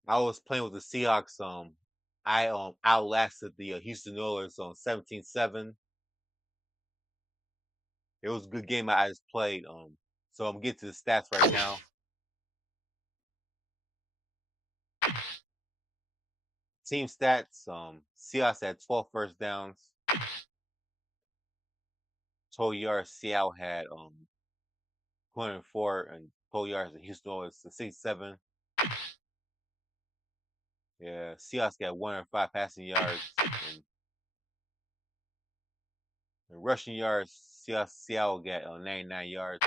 I was playing with the Seahawks. I outlasted the Houston Oilers on 17-7. It was a good game I just played. So I'm getting to the stats right now. Team stats. Seahawks had 12 first downs. Total yards. Seattle had 204, and total yards. The Houston Oilers 67. Yeah, Seahawks got 105 passing yards. And rushing yards, Seattle got 99 yards.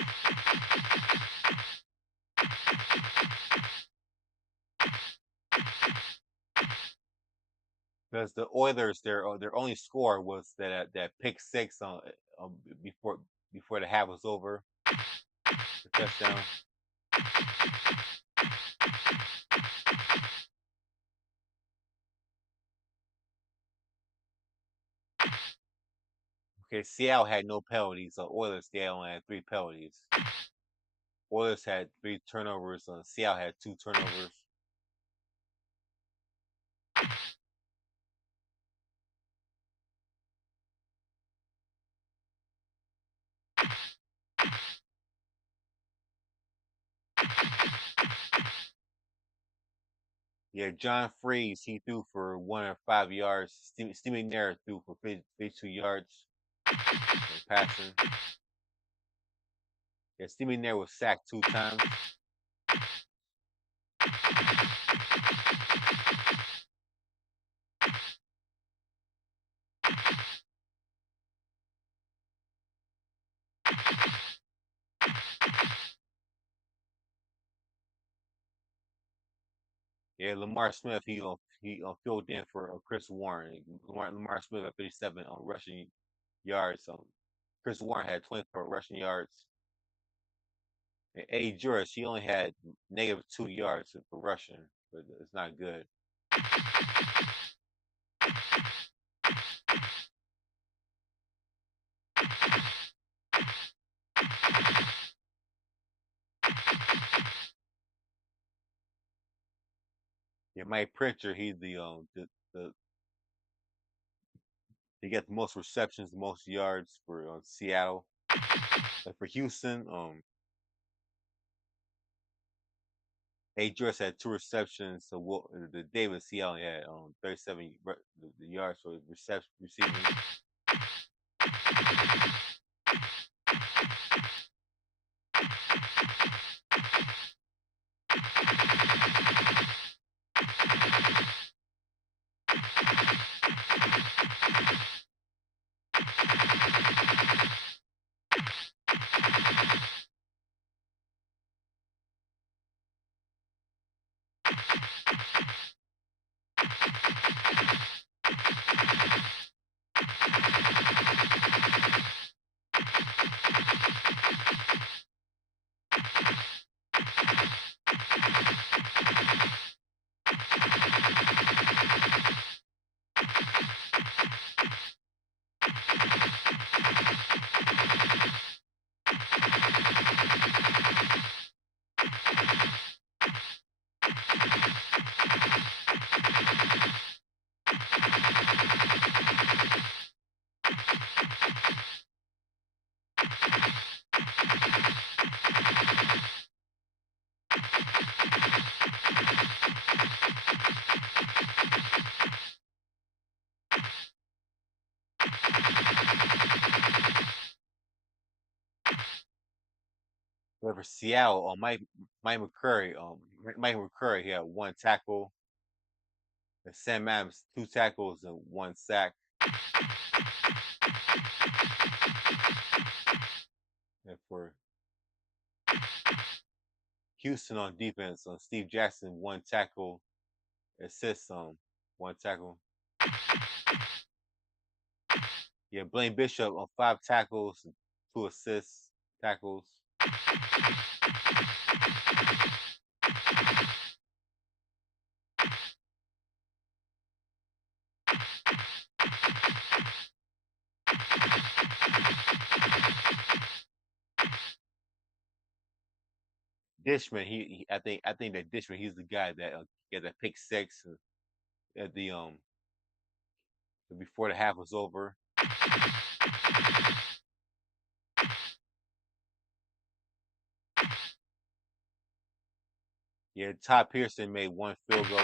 Because the Oilers, their only score was that pick six before the half was over, the touchdown. Okay, Seattle had no penalties, so Oilers they only had 3 penalties. Oilers had 3 turnovers, Seattle had 2 turnovers. Yeah, John Freeze, he threw for 105 yards. Steve Nair threw for 52 yards passing. Yeah, Steve Nair was sacked 2 times. Yeah, Lamar Smith, he filled in for Chris Warren. Lamar Smith at 37 on rushing yards. Chris Warren had 24 rushing yards. And Eddie Juris, he only had -2 yards for rushing, but it's not good. Yeah, Mike Pritchard, he's the he got the most receptions, the most yards for Seattle. Like for Houston, A. Juris had 2 receptions. So the Davis, he only had 37 the yards for receiving. For Seattle, Mike McCurry, he had 1 tackle. And Sam Adams, 2 tackles and 1 sack. And for Houston on defense, Steve Jackson, 1 tackle, assist, 1 tackle. Yeah, Blaine Bishop on 5 tackles and 2 assists, tackles. Dishman, I think that Dishman, he's the guy that get that pick six at the before the half was over. Yeah, Todd Pearson made 1 field goal.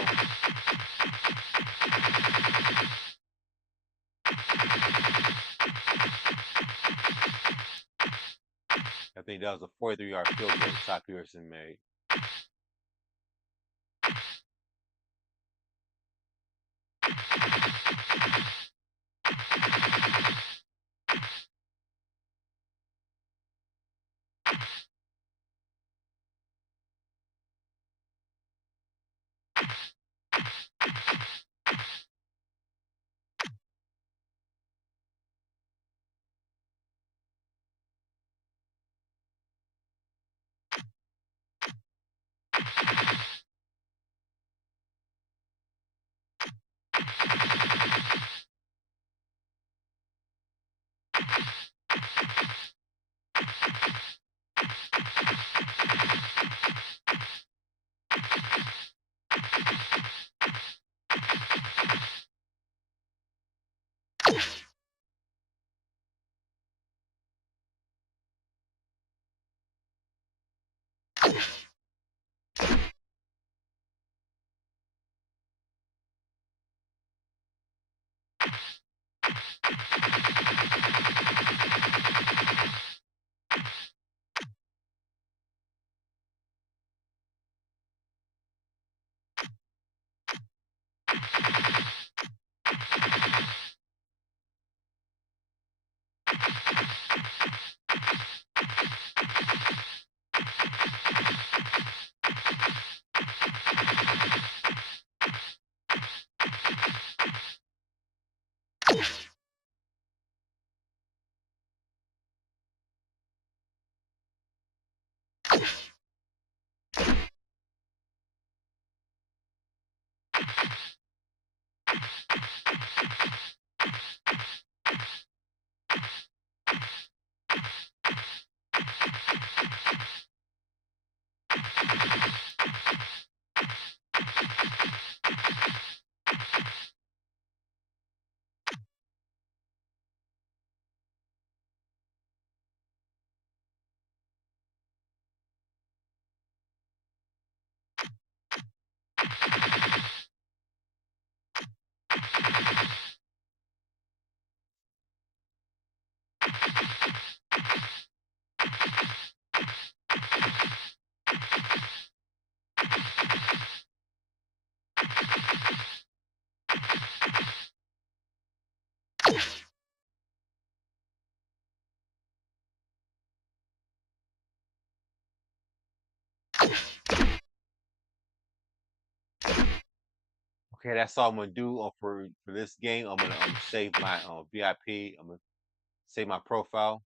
I think that was a 43-yard field goal Todd Pearson made. Okay, that's all I'm gonna do for this game. I'm gonna save my VIP. I'm gonna save my profile.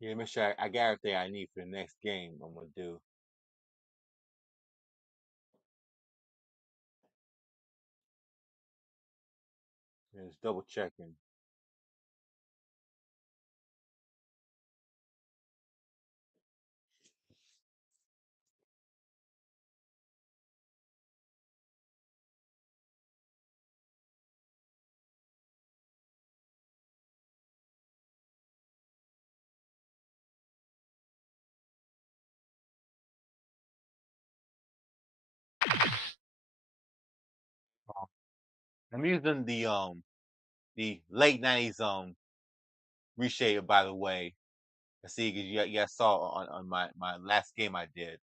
Yeah, make sure I got everything I need for the next game I'm gonna do. Just double checking. Um, I'm using the late '90s ReShade, by the way. I see, because you guys saw on my last game I did.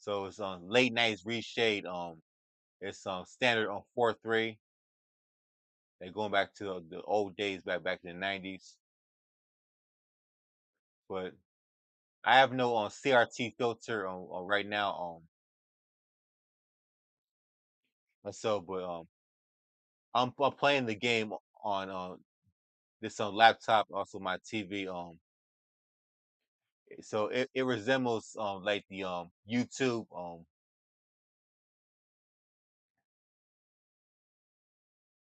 So it's on late '90s ReShade. It's standard on 4.3. They're going back to the old days, back in the '90s. But I have no CRT filter on right now. So but I'm playing the game on this laptop, also my TV. So it resembles like the YouTube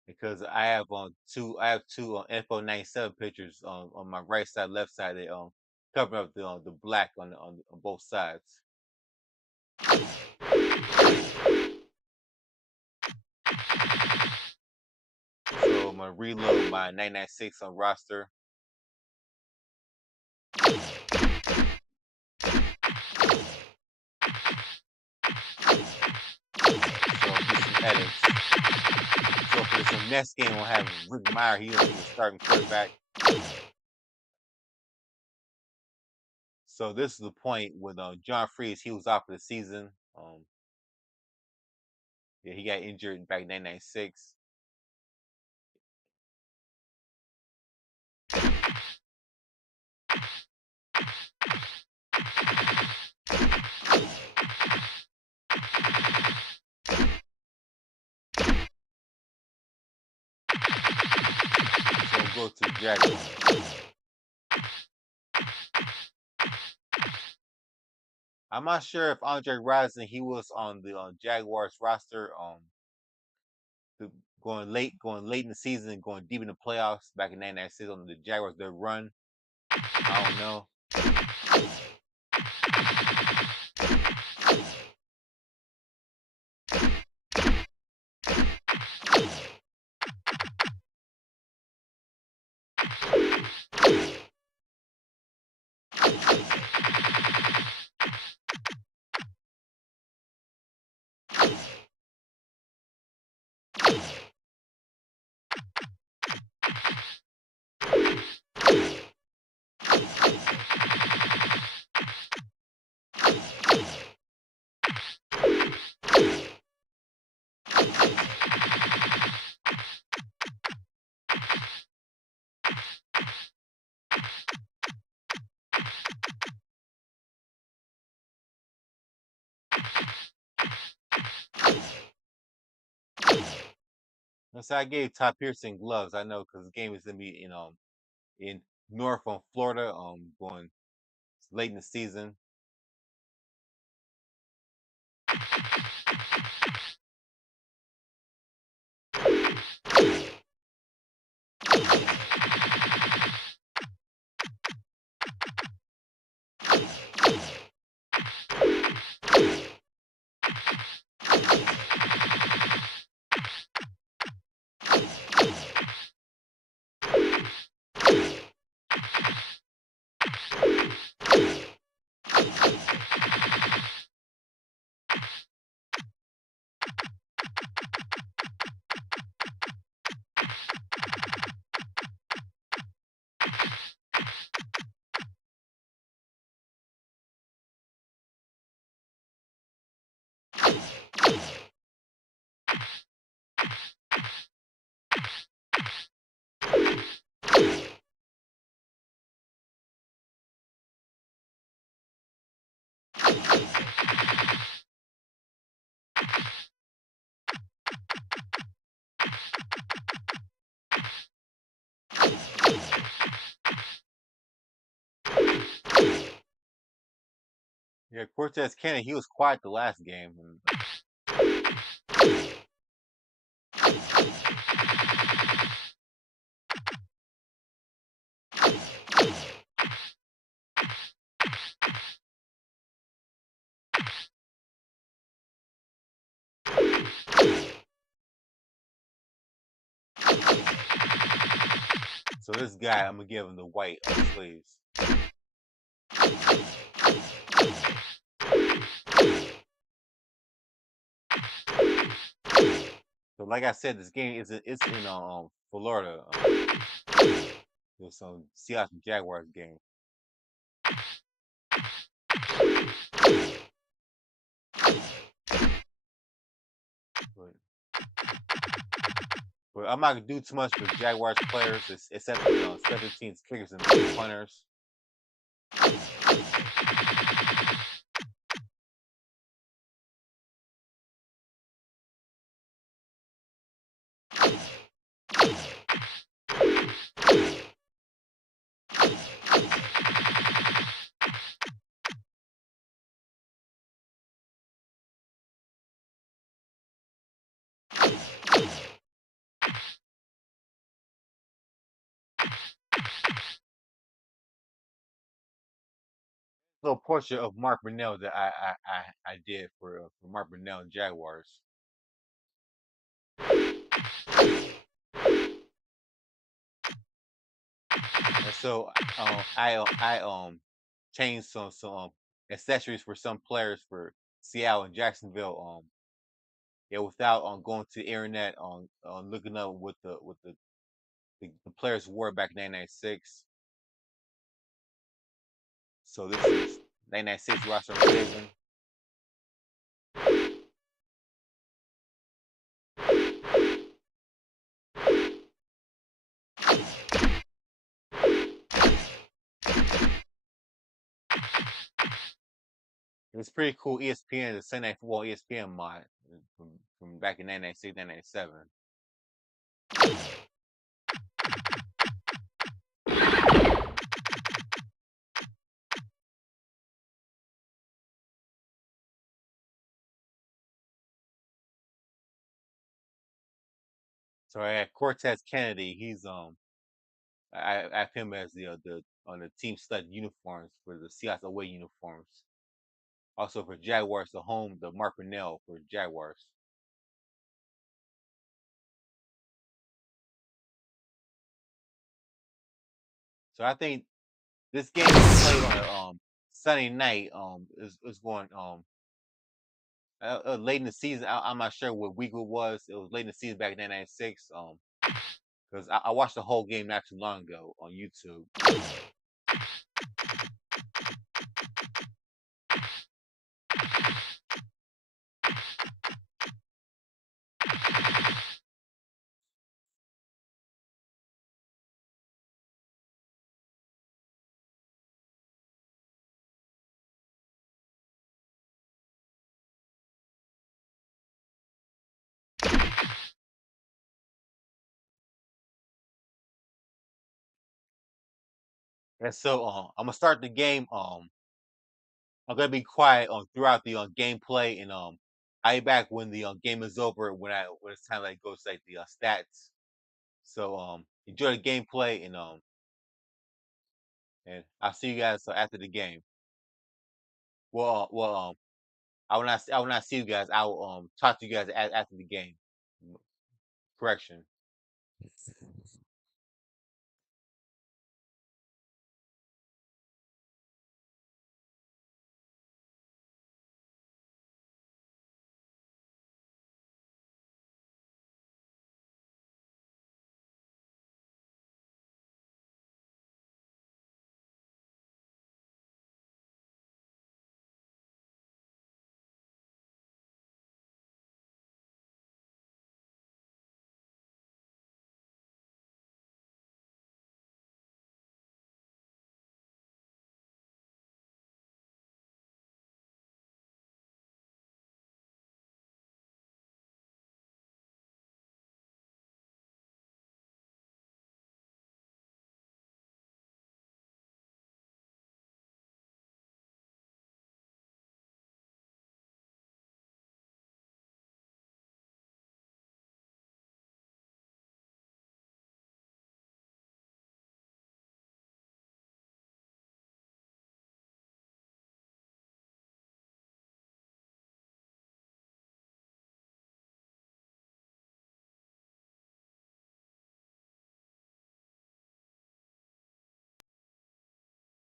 because I have two info 97 pictures on my right side, left side. They cover up the black on both sides. So I'm gonna reload my 996 on roster. So do some edits. So for this next game, we'll have Rick Meyer. He'll be the starting quarterback. So this is the point with John Freeze. He was out for the season. Yeah, he got injured back in 1996. So we'll go to the Jaguars. I'm not sure if Andre Rison he was on the Jaguars roster going late in the season, going deep in the playoffs back in 1996 on the Jaguars their run. I don't know. So I gave Todd Pearson gloves. I know because the game is gonna be in North on Florida. Going late in the season. Yeah, Cortez Kennedy, he was quiet the last game. So this guy, I'm gonna give him the white sleeves. So like I said, this game it's in Florida. There's some Seahawks and Jaguars game. But, but I'm not gonna do too much with Jaguars players, except special teams kickers and punters. Little portrait of Mark Brunell that I did for Mark Brunell and Jaguars. And so I changed some accessories for some players for Seattle and Jacksonville. Yeah, without going to the internet on looking up what the players wore back in 1996. So this is 1996 roster I'm saving. It's pretty cool. ESPN, the Sunday Night Football ESPN mod from back in 1996, 1997. So I had Cortez Kennedy. He's I have him as the on the team stud uniforms for the Seahawks away uniforms. Also for Jaguars, the Mark Brunell for Jaguars. So I think this game is played on a Sunday night. Is going late in the season. I'm not sure what week it was. It was late in the season back in 1996. Because I watched the whole game not too long ago on YouTube. And so I'm gonna start the game. I'm gonna be quiet throughout the gameplay, and I'll be back when the game is over. When it's time to like go to like the stats. So enjoy the gameplay, and I'll see you guys after the game. Well, I will not see you guys. I will talk to you guys after the game. Correction.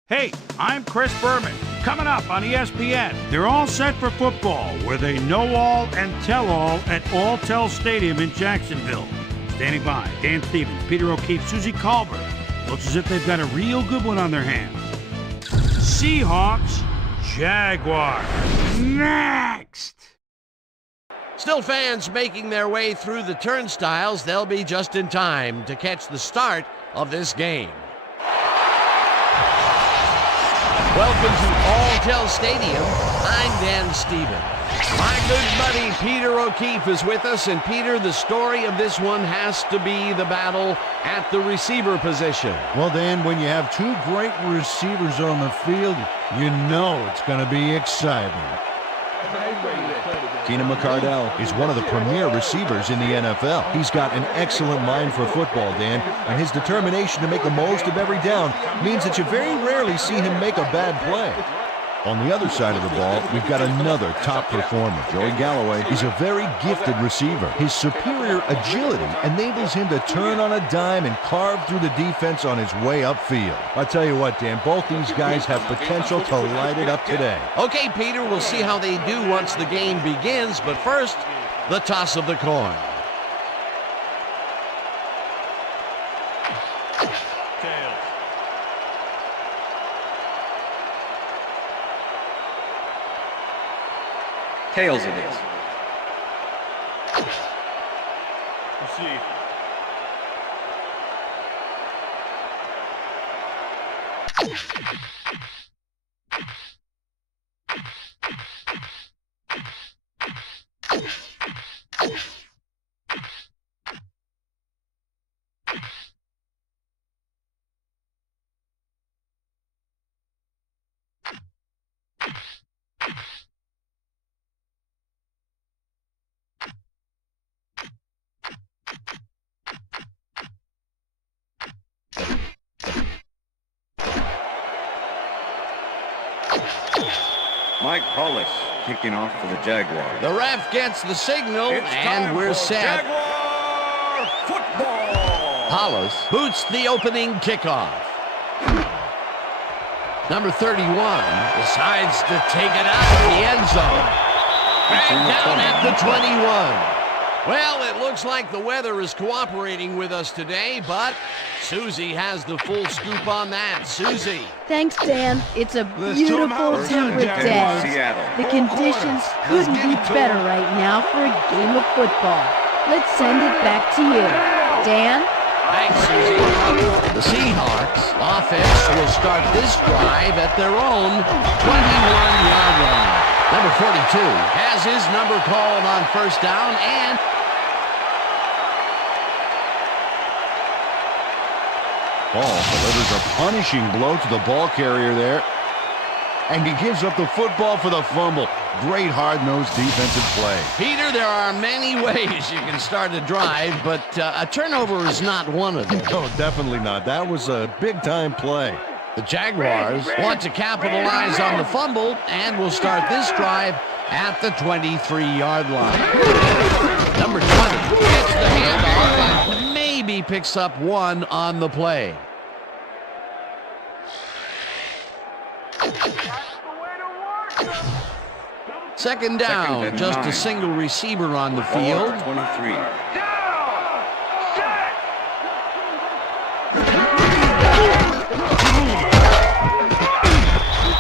Hey, I'm Chris Berman. Coming up on ESPN, they're all set for football, where they know all and tell all at Alltel Stadium in Jacksonville. Standing by, Dan Stevens, Peter O'Keefe, Susie Colbert. Looks as if they've got a real good one on their hands. Seahawks, Jaguars. Next! Still fans making their way through the turnstiles. They'll be just in time to catch the start of this game. Welcome to Alltel Stadium. I'm Dan Stevens. My good buddy Peter O'Keefe is with us, and Peter, the story of this one has to be the battle at the receiver position. Well, Dan, when you have two great receivers on the field, you know it's going to be exciting. Keenan McCardell is one of the premier receivers in the NFL. He's got an excellent mind for football, Dan, and his determination to make the most of every down means that you very rarely see him make a bad play. On the other side of the ball, we've got another top performer. Joey Galloway is a very gifted receiver. His superior agility enables him to turn on a dime and carve through the defense on his way upfield. I tell you what, Dan, both these guys have potential to light it up today. Okay, Peter, we'll see how they do once the game begins, but first, the toss of the coin. Tails it is. Receive. Mike Hollis kicking off for the Jaguars. The ref gets the signal, and we're set. Jaguar football! Hollis boots the opening kickoff. Number 31 decides to take it out of the end zone. Right down at the 21. Well, it looks like the weather is cooperating with us today, but Susie has the full scoop on that. Susie. Thanks, Dan. It's a beautiful temperate day. The conditions couldn't be better right now for a game of football. Let's send it back to you. Dan? Thanks, Susie. The Seahawks offense will start this drive at their own 21-yard line. Number 42 has his number called on first down, and Ball delivers a punishing blow to the ball carrier there. And he gives up the football for the fumble. Great hard-nosed defensive play. Peter, there are many ways you can start a drive, but a turnover is not one of them. No, definitely not. That was a big-time play. The Jaguars want to capitalize on the fumble and will start this drive at the 23-yard line. Number 20 gets the handoff and maybe picks up one on the play. Second down, just a single receiver on the field. 23.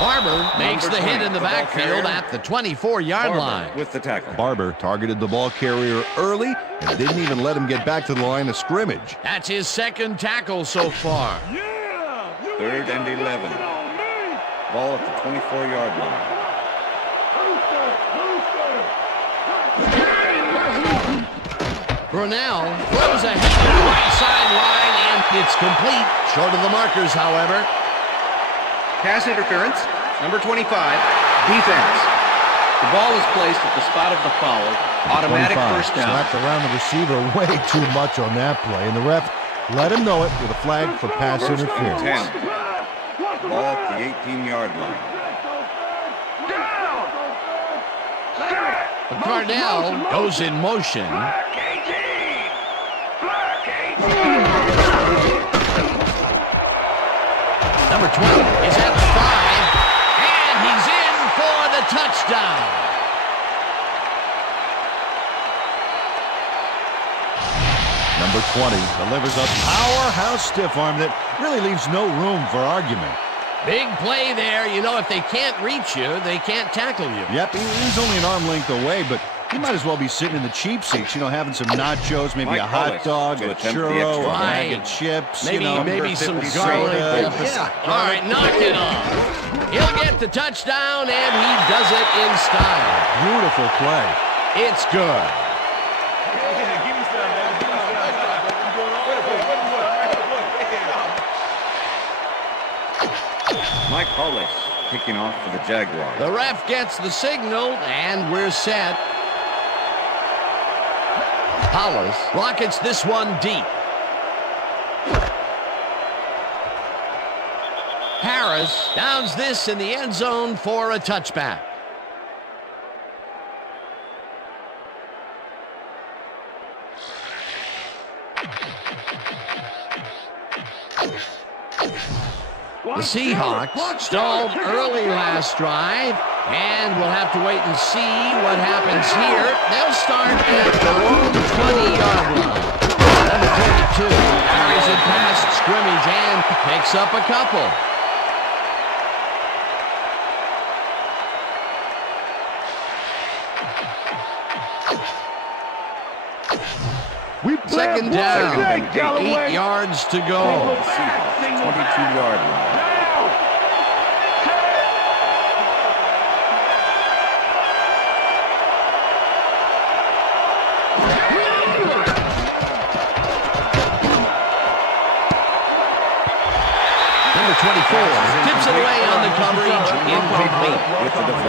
Barber makes the hit in the backfield at the 24-yard line. With the tackle. Barber targeted the ball carrier early and didn't even let him get back to the line of scrimmage. That's his second tackle so far. 3rd and 11. Ball at the 24-yard line. Brunell throws ahead to the right sideline, and it's complete. Short of the markers, however. Pass interference, number 25, defense. The ball is placed at the spot of the foul. Automatic 25, first down. slapped around the receiver way too much on that play, and the ref let him know it with a flag for pass First and interference. 10. Ball at the 18-yard line. Cardell goes in motion. Number 20 is at the 5, and he's in for the touchdown. Number 20 delivers a powerhouse stiff arm that really leaves no room for argument. Big play there. You know, if they can't reach you, they can't tackle you. Yep, he's only an arm length away, but he might as well be sitting in the cheap seats, you know, having some nachos, maybe a hot dog, a churro, a bag of chips. Maybe some garlic. Yeah. All right, knock it off. He'll get the touchdown, and he does it in style. Beautiful play. It's good. Mike Hollis kicking off for the Jaguars. The ref gets the signal, and we're set. Hollis rockets this one deep. Harris downs this in the end zone for a touchback. The Seahawks stalled early last drive, and we'll have to wait and see what happens here. They'll start at their own 20-yard line. Number 32 carries it past scrimmage and picks up a couple. Second down, 8 yards to go. 22-yard line. Number 24 tips it away on the coverage, incomplete.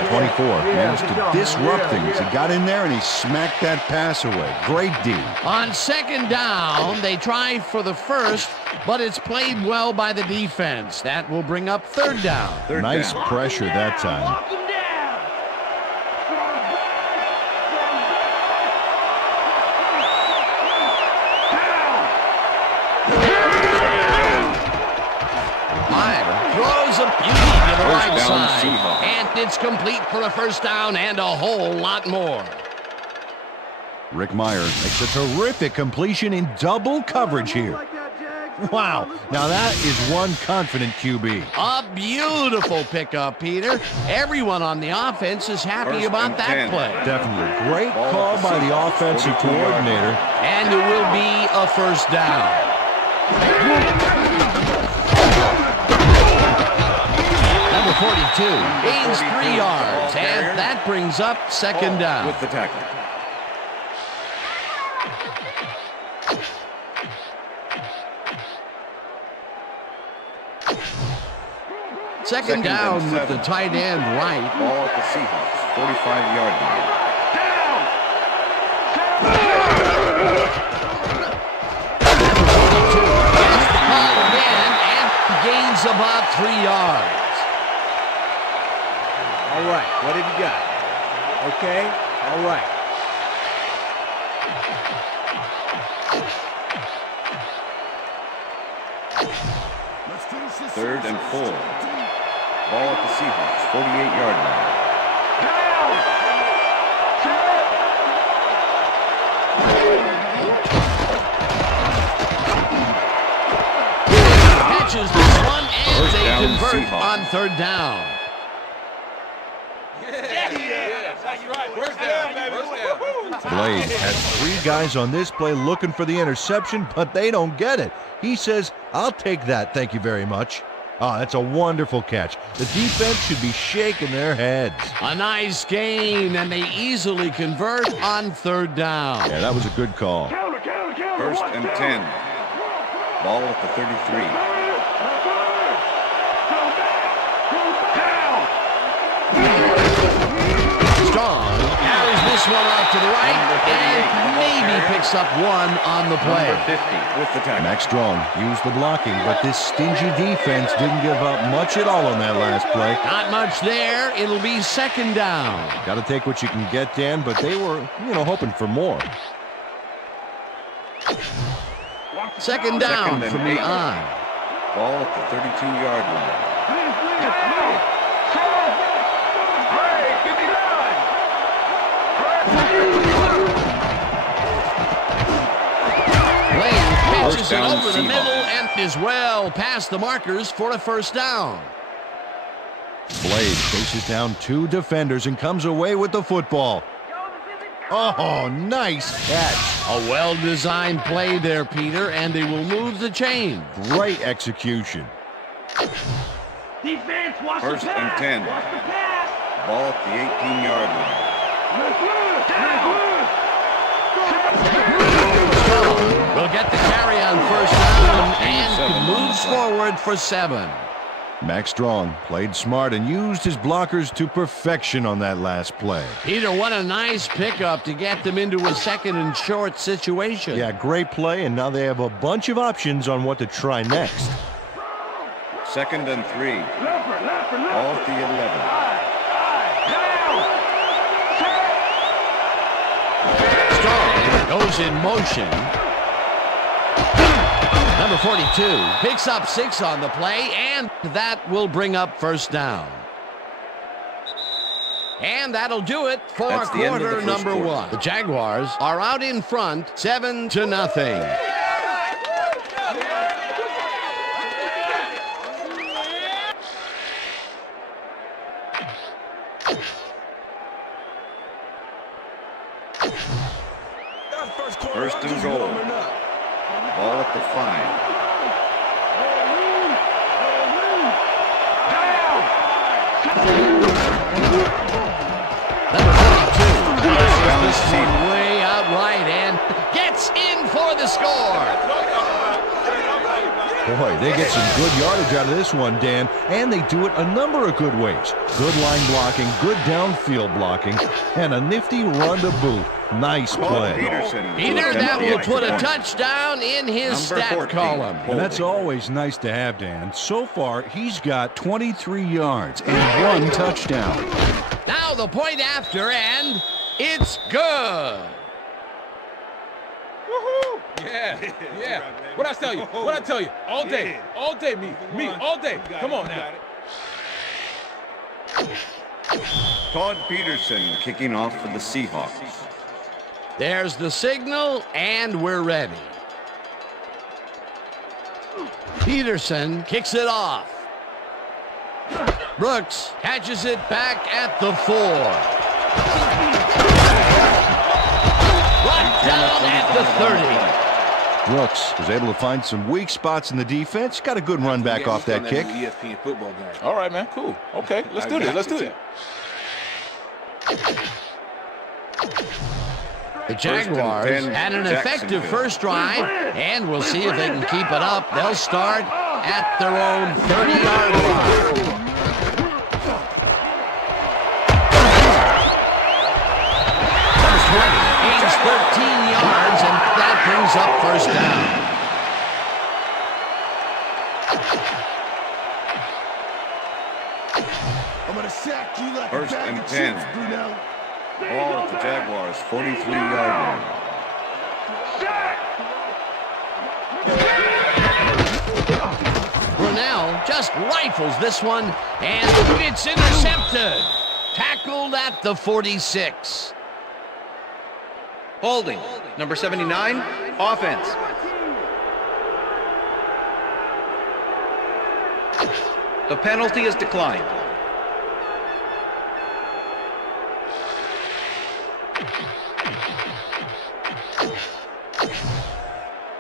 24 managed to disrupt things. He got in there and he smacked that pass away. Great D. On second down, they try for the first, but it's played well by the defense. That will bring up third down. Nice pressure that time. Throws a beauty to the right side, and it's complete for a first down and a whole lot more. Rick Meyer makes a terrific completion in double coverage here. Wow, now that is one confident QB. A beautiful pickup, Peter. Everyone on the offense is happy about that play. Definitely. Great call by the offensive coordinator. And it will be a first down. Number 42 gains 3 yards, and that brings up second down. With the tackle. Second down with the tight end right. Ball at the Seahawks, 45-yard line. Gets the call again and gains about 3 yards. All right, what have you got? Okay, all right. Third and 4. Ball at the Seahawks, 48-yard line. Catches this one and First they down, convert Seahawks. on third down. Blade has 3 guys on this play looking for the interception, but they don't get it. He says, I'll take that, thank you very much. Oh, that's a wonderful catch. The defense should be shaking their heads. A nice gain, and they easily convert on third down. Yeah, that was a good call. First and 10. Ball at the 33. Strong carries this one out to the right and maybe picks up 1 on the play. Number 50 with the tackle. Max Strong used the blocking, but this stingy defense didn't give up much at all on that last play. Not much there. It'll be second down. Got to take what you can get, Dan, but they were, hoping for more. Second down Second and from the 8. eye. Ball at the 32-yard line. Blade pitches it down, over the Seahawks. middle and is well past the markers for a first down. Blade chases down 2 defenders and comes away with the football. Oh, nice catch. A well-designed play there, Peter, and they will move the chain. Great execution. Defense, watch First the and pass. 10. Watch the pass. Ball at the 18-yard line. Will get the carry on first down and moves forward for 7. Max Strong played smart and used his blockers to perfection on that last play. Peter, what a nice pickup to get them into a second and short situation. Yeah, great play, and now they have a bunch of options on what to try next. Second and 3. Ball at the 11. Strong goes in motion. Number 42 picks up 6 on the play, and that will bring up first down. And that'll do it for That's the end of the quarter first number quarter. 1. The Jaguars are out in front, 7-0. First and goal. Ball at the 5. Number 42 Down this the one way out right and gets in for the score. Boy, they get some good yardage out of this one, Dan, and they do it a number of good ways. Good line blocking, good downfield blocking, and a nifty run to boot. Nice play. Peter, that will put a touchdown in his stat 14. column. And that's always nice to have, Dan. So far, he's got 23 yards and 1 touchdown. Now the point after, and it's good. Yeah, yeah. What I tell you? What I tell you? All day, me, all day. Come on now. Todd Peterson kicking off for the Seahawks. There's the signal, and we're ready. Peterson kicks it off. Brooks catches it back at the 4. Right down at the 30. Brooks was able to find some weak spots in the defense. Got a good run back off that kick. ESPN football game. All right, man. Cool. Okay, let's do this. Let's do it. The Jaguars had an effective first drive, and we'll see if they can keep it up. They'll start at their own 30-yard line. brings up first down. I'm gonna sack you like First a bag and of 10. chips, Brunel. Ball at the Jaguars, 43-yard line. Brunel just rifles this one, and it's intercepted. Tackled at the 46. Holding. Number 79, offense. The penalty is declined.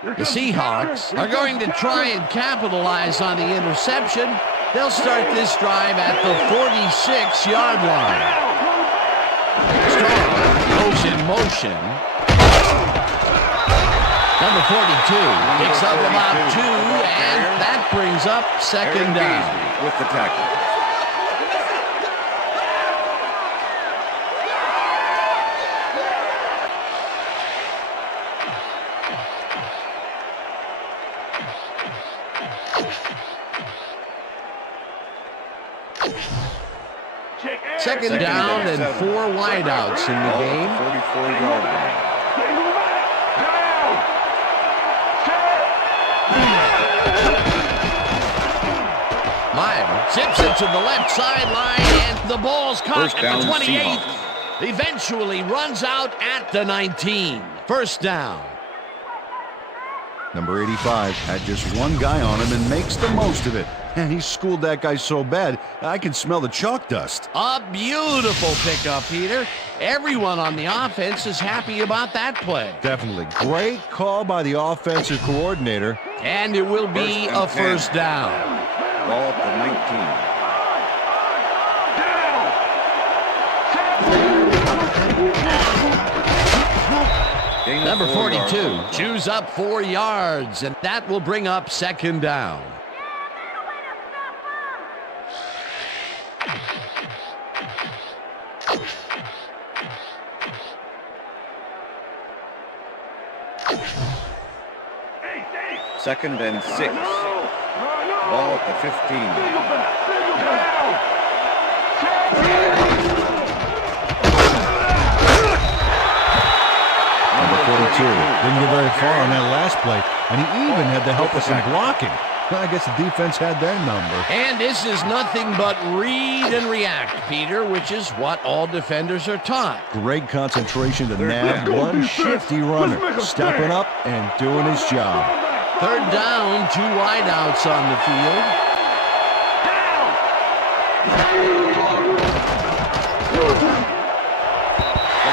The Seahawks are going to try and capitalize on the interception. They'll start this drive at the 46-yard line. Strong goes in motion. Number 42 picks up about 2, and that brings up second down. With the tackle. Second down and 4 wideouts in the game. 44-yard line. Meyer zips it to the left sideline, and the ball's caught First at down, the 28. Seahawks. Eventually runs out at the 19. First down. Number 85 had just one guy on him and makes the most of it. And he schooled that guy so bad, I can smell the chalk dust. A beautiful pickup, Peter. Everyone on the offense is happy about that play. Definitely. Great call by the offensive coordinator. And it will be a first down. Ball at the 19. Number 42 chews up 4 yards, and that will bring up second down. Second and 6. Ball at the 15. Number 42 didn't get very far on that last play, and he even had to help us in blocking. Well, I guess the defense had their number. And this is nothing but read and react, Peter, which is what all defenders are taught. Great concentration to nab one shifty runner, stepping up and doing his job. Third down, 2 wideouts on the field.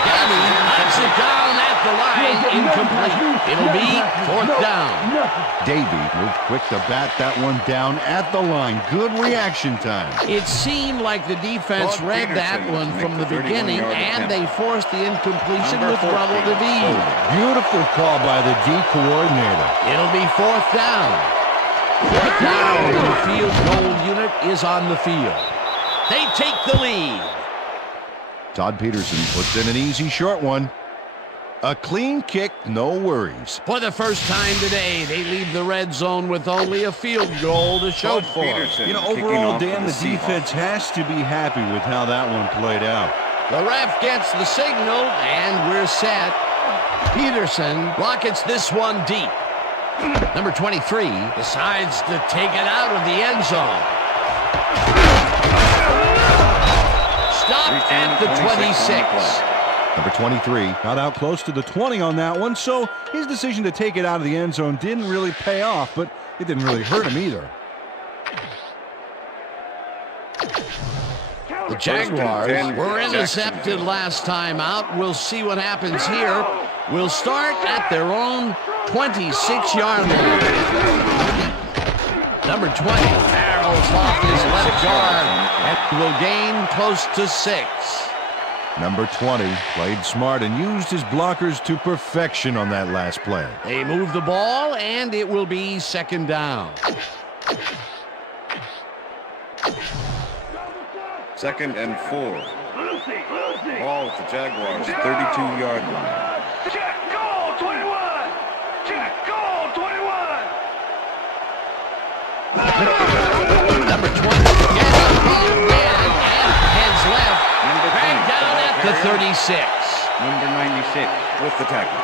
Gabby knocks it down at the line, incomplete. It'll be fourth down. Davey moved quick to bat that one down at the line. Good reaction time. It seemed like the defense read that one from the beginning, and they forced the incompletion with relative ease. Beautiful call by the D coordinator. It'll be fourth down. Fourth down, the field goal unit is on the field. They take the lead. Todd Peterson puts in an easy short one. A clean kick, no worries. For the first time today, they leave the red zone with only a field goal to show for. You know, overall, Dan, the defense has to be happy with how that one played out. The ref gets the signal, and we're set. Peterson rockets this one deep. Number 23 decides to take it out of the end zone. Stopped at the 26. Number 23 got out close to the 20 on that one, so his decision to take it out of the end zone didn't really pay off, but it didn't really hurt him either. The Jaguars were intercepted last time out. We'll see what happens here. We'll start at their own 26-yard line. Number 20 barrels off his left guard and will gain close to 6. Number 20 played smart and used his blockers to perfection on that last play. They move the ball, and it will be second down. Second and 4. Ball at the Jaguars, 32-yard line. Check, goal, 21. Check. Number 20 gets a beat again and heads left. Back down at the 36. Number 96 with the tackle.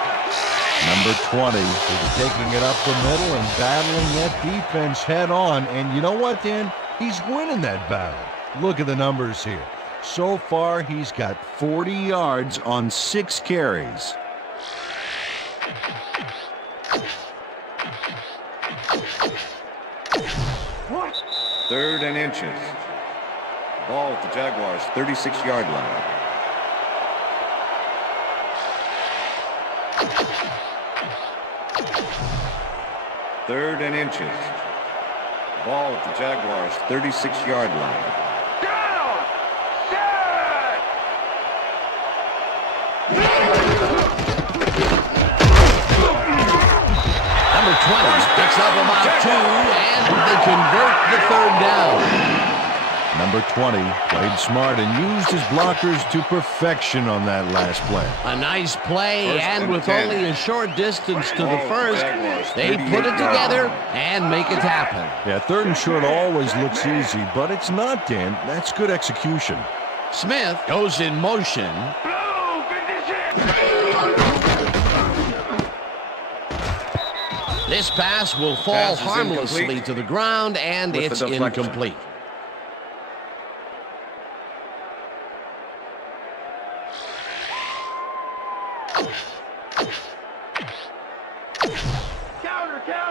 Number 20 is taking it up the middle and battling that defense head on. And you know what, Dan? He's winning that battle. Look at the numbers here. So far, he's got 40 yards on 6 carries. Third and inches. Ball at the Jaguars' 36-yard line. Third and inches. Ball at the Jaguars' 36-yard line. Down! Set! Number 20 picks up about 2, and they convert the third down. Number 20 played smart and used his blockers to perfection on that last play. A nice play, First and and with 10. only a short distance to the Ball at the first, Jaguars' they put it 38-yard together line. and make it happen. Yeah, third and short always looks easy, but it's not, Dan. That's good execution. Smith goes in motion. Blue 56! This pass will fall Pass is harmlessly incomplete. to the ground, and With the it's deflection. incomplete.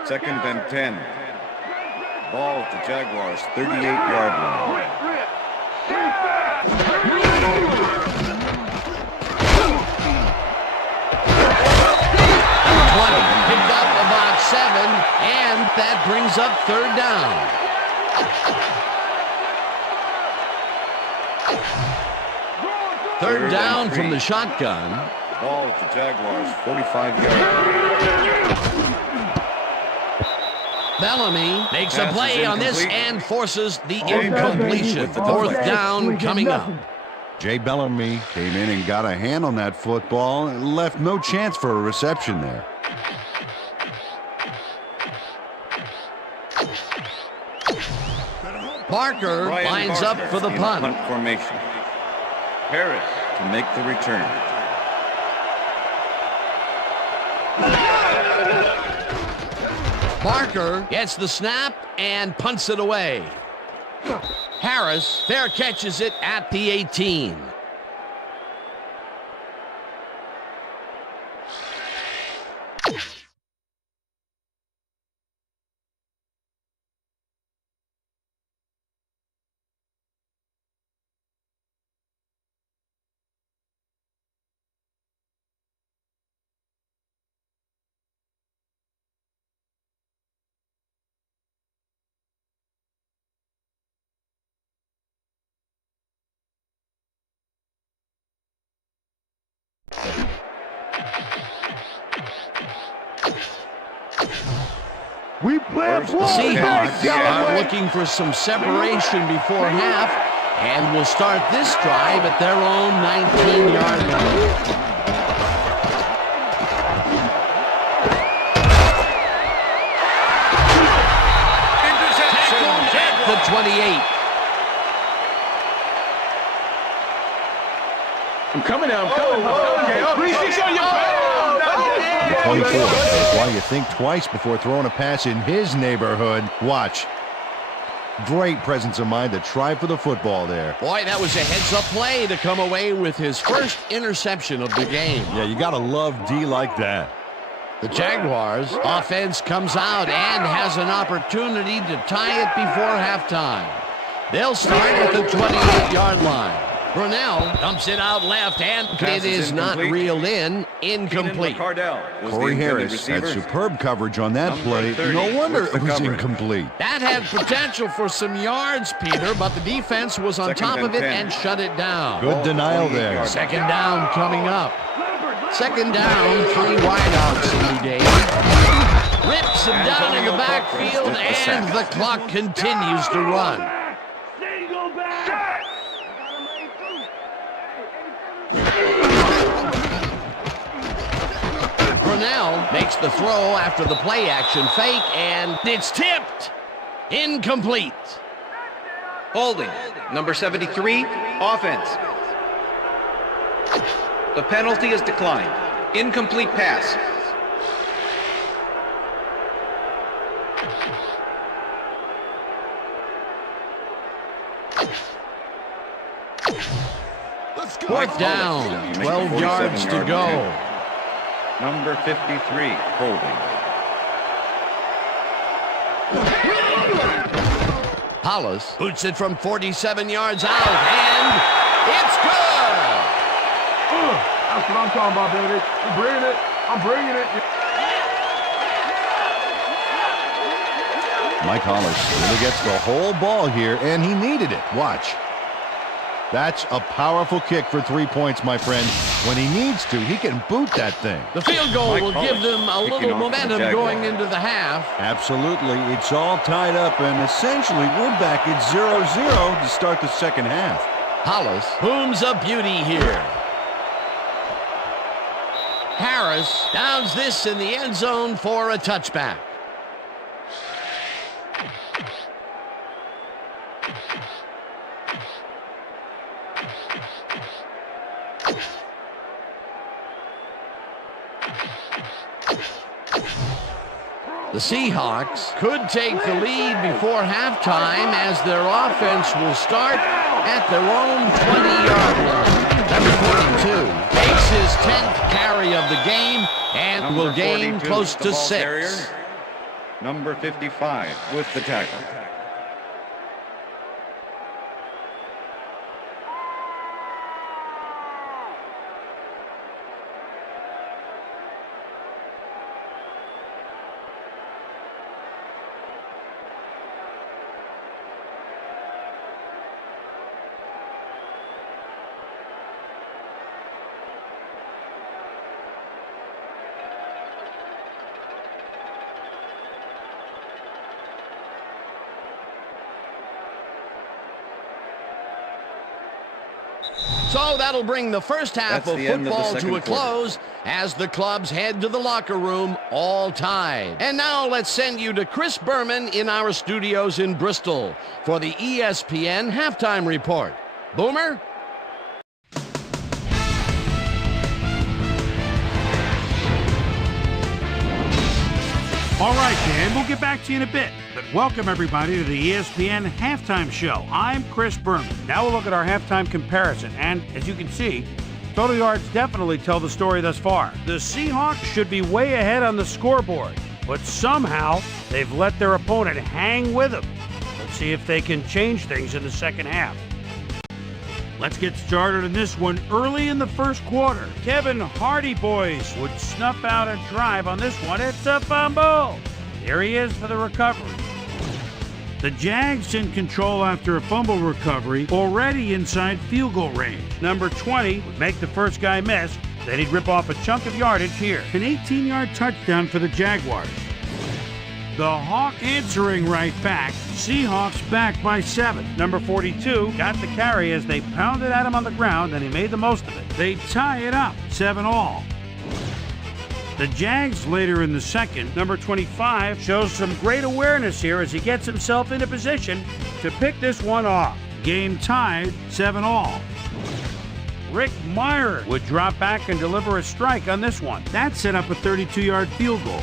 Second and 10. Ball at the Jaguars' 38-yard line. Number 20 picked up about 7, and that brings up third down. Third down from the shotgun. Ball at the Jaguars' 45-yard line. Bellamy makes a Pass is play on this incomplete. and forces the Jay incompletion. Bellamy with the Fourth deflection. down coming up. Jay Bellamy came in and got a hand on that football and left no chance for a reception there. Parker Brian lines Parker up for the in punt. punt formation. Harris to make the return. Parker gets the snap and punts it away. Harris fair catches it at the 18. We play First The and 10. Seahawks are looking for some separation before half and will start this drive at their own 19-yard line. Tackled at the 28. I'm coming now. I'm coming. The 24 is why you think twice before throwing a pass in his neighborhood. Watch. Great presence of mind to try for the football there. Boy, that was a heads-up play to come away with his first interception of the game. Yeah, you got to love D like that. The Jaguars offense comes out and has an opportunity to tie it before halftime. They'll start at the 28-yard line. Brunell dumps it out left, and Pass it is is not incomplete. reeled in. Incomplete. Cardell was the Corey intended Harris had receiver. superb coverage on that Number play. 30 No wonder with the it was coverage. incomplete. That had potential for some yards, Peter, but the defense was on Second top and of it 10. and shut it down. Good denial 28 there. yards. Second down coming up. Second down, 3 wideouts in the game. Rips him down in the Antonio backfield, Parker with the and sack. the clock continues to run. Single back! Brunell makes the throw after the play-action fake, and it's tipped. Incomplete. Holding. Number 73, offense. The penalty is declined. Incomplete pass. Fourth down, 12 yards to go. Number 53, holding. Hollis boots it from 47 yards out, and it's good! That's what I'm talking about, baby. I'm bringing it. I'm bringing it. Mike Hollis really gets the whole ball here, and he needed it. Watch. That's a powerful kick for 3 points, my friend. When he needs to, he can boot that thing. The field goal will give them a little momentum going into the half. Absolutely. It's all tied up, and essentially we're back at 0-0 to start the second half. Hollis booms a beauty here. Harris downs this in the end zone for a touchback. The Seahawks could take the lead before halftime as their offense will start at their own 20-yard line. Number 42 takes his 10th carry of the game and will gain close to 6. Carrier. Number 55 with the tackle. So that'll bring the first half of football to a close as the clubs head to the locker room all tied. And now let's send you to Chris Berman in our studios in Bristol for the ESPN halftime report. Boomer? All right, Dan, we'll get back to you in a bit. But welcome, everybody, to the ESPN Halftime Show. I'm Chris Berman. Now we'll look at our halftime comparison. And as you can see, total yards definitely tell the story thus far. The Seahawks should be way ahead on the scoreboard, but somehow they've let their opponent hang with them. Let's see if they can change things in the second half. Let's get started in this one early in the first quarter. Kevin Hardy boys would snuff out a drive on this one. It's a fumble. There he is for the recovery. The Jags in control after a fumble recovery, already inside field goal range. Number 20 would make the first guy miss. Then he'd rip off a chunk of yardage here. An 18-yard touchdown for the Jaguars. The Hawk answering right back. Seahawks back by 7. Number 42 got the carry as they pounded at him on the ground, and he made the most of it. They tie it up, 7-all. The Jags later in the second. Number 25 shows some great awareness here as he gets himself into position to pick this one off. Game tied, 7-all. Rick Meyer would drop back and deliver a strike on this one. That set up a 32-yard field goal.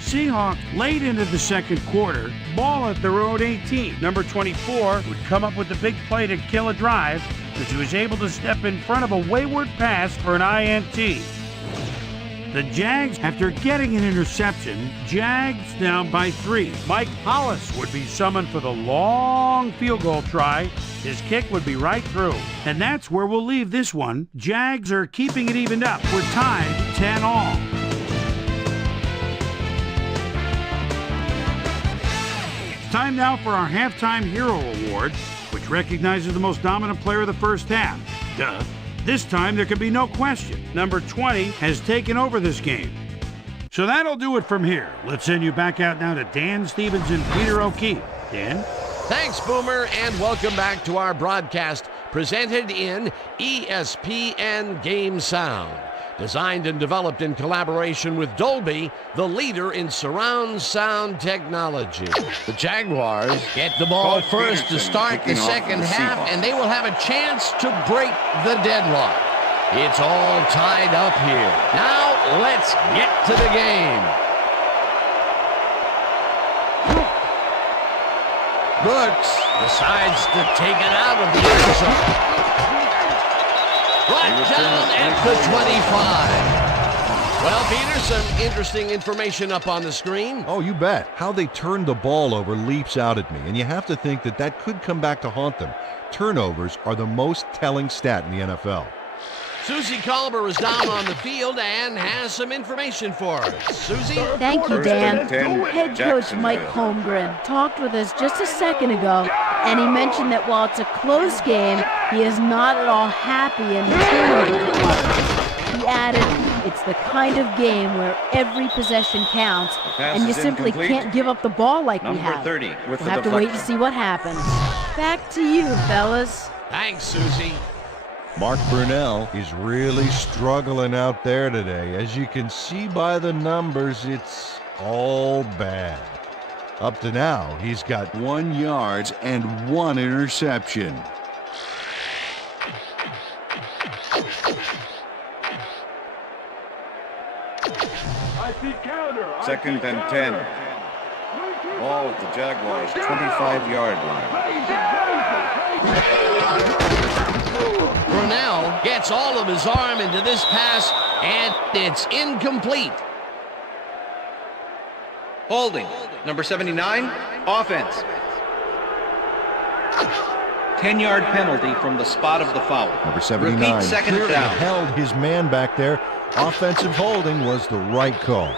Seahawks late into the second quarter, ball at their own 18. Number 24 would come up with the big play to kill a drive as he was able to step in front of a wayward pass for an INT. The Jags, after getting an interception, Jags down by 3. Mike Hollis would be summoned for the long field goal try. His kick would be right through. And that's where we'll leave this one. Jags are keeping it evened up. We're tied 10-all. Time now for our Halftime Hero Award, which recognizes the most dominant player of the first half. Duh. This time there can be no question. Number 20 has taken over this game. So that'll do it from here. Let's send you back out now to Dan Stevens and Peter O'Keefe. Dan? Thanks, Boomer, and welcome back to our broadcast presented in ESPN Game Sound. Designed and developed in collaboration with Dolby, the leader in surround sound technology. The Jaguars get the ball first to start the second half, and they will have a chance to break the deadlock. It's all tied up here. Now, let's get to the game. Brooks decides to take it out of the end zone. Right down at the 25. Well, Peter, some interesting information up on the screen. Oh, you bet. How they turned the ball over leaps out at me, and you have to think that that could come back to haunt them. Turnovers are the most telling stat in the NFL. Susie Culber is down on the field and has some information for us. Susie? Thank you, Dan. Head coach Mike Holmgren talked with us just a second ago, and he mentioned that while it's a close game, he is not at all happy in the turnover department. He added, it's the kind of game where every possession counts, and you simply can't give up the ball like we have. We'll have to wait to see what happens. Back to you, fellas. Thanks, Susie. Mark Brunell is really struggling out there today. As you can see by the numbers, it's all bad. Up to now, he's got 1 yard and 1 interception. Second and 10. Ball at the Jaguars' 25-yard line. Brunell gets all of his arm into this pass, and it's incomplete. Holding. Number 79, offense. 10-yard penalty from the spot of the foul. Number 79 Repeat, second clearly down. held his man back there. Offensive holding was the right call.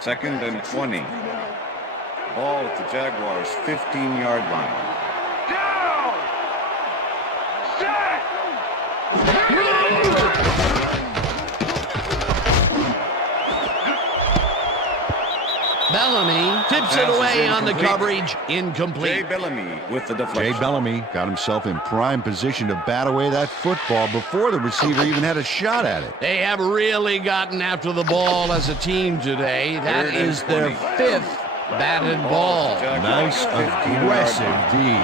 Second and 20. Ball at the Jaguars' 15-yard line. Bellamy tips it away on the coverage. Incomplete. Jay Bellamy with the deflection. Jay Bellamy got himself in prime position to bat away that football before the receiver even had a shot at it. They have really gotten after the ball as a team today. That is their 5th batted ball. Nice, aggressive D.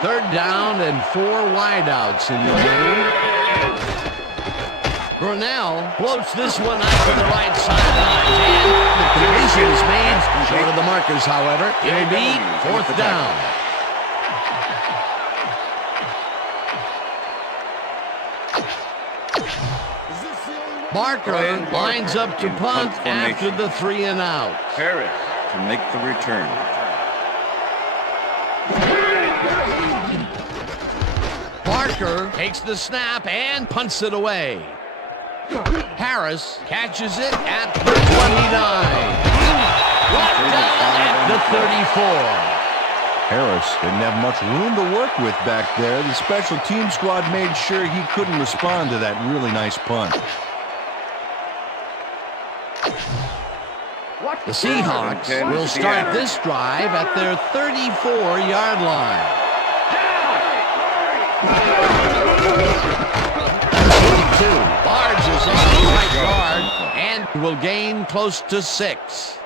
3rd down and 4 wideouts in the game. Brunell floats this one out to the right sideline, and the completion is made. Short of the markers, however. It'll be 4th down. Barker lines up to punt after the 3 and out. Harris to make the return. Barker takes the snap and punts it away. Harris catches it at the 29. Right down at the 34. Harris didn't have much room to work with back there. The special team squad made sure he couldn't respond to that really nice punt. The Seahawks will start this drive at their 34-yard line. 22. Barnes is on the right guard and will gain close to 6.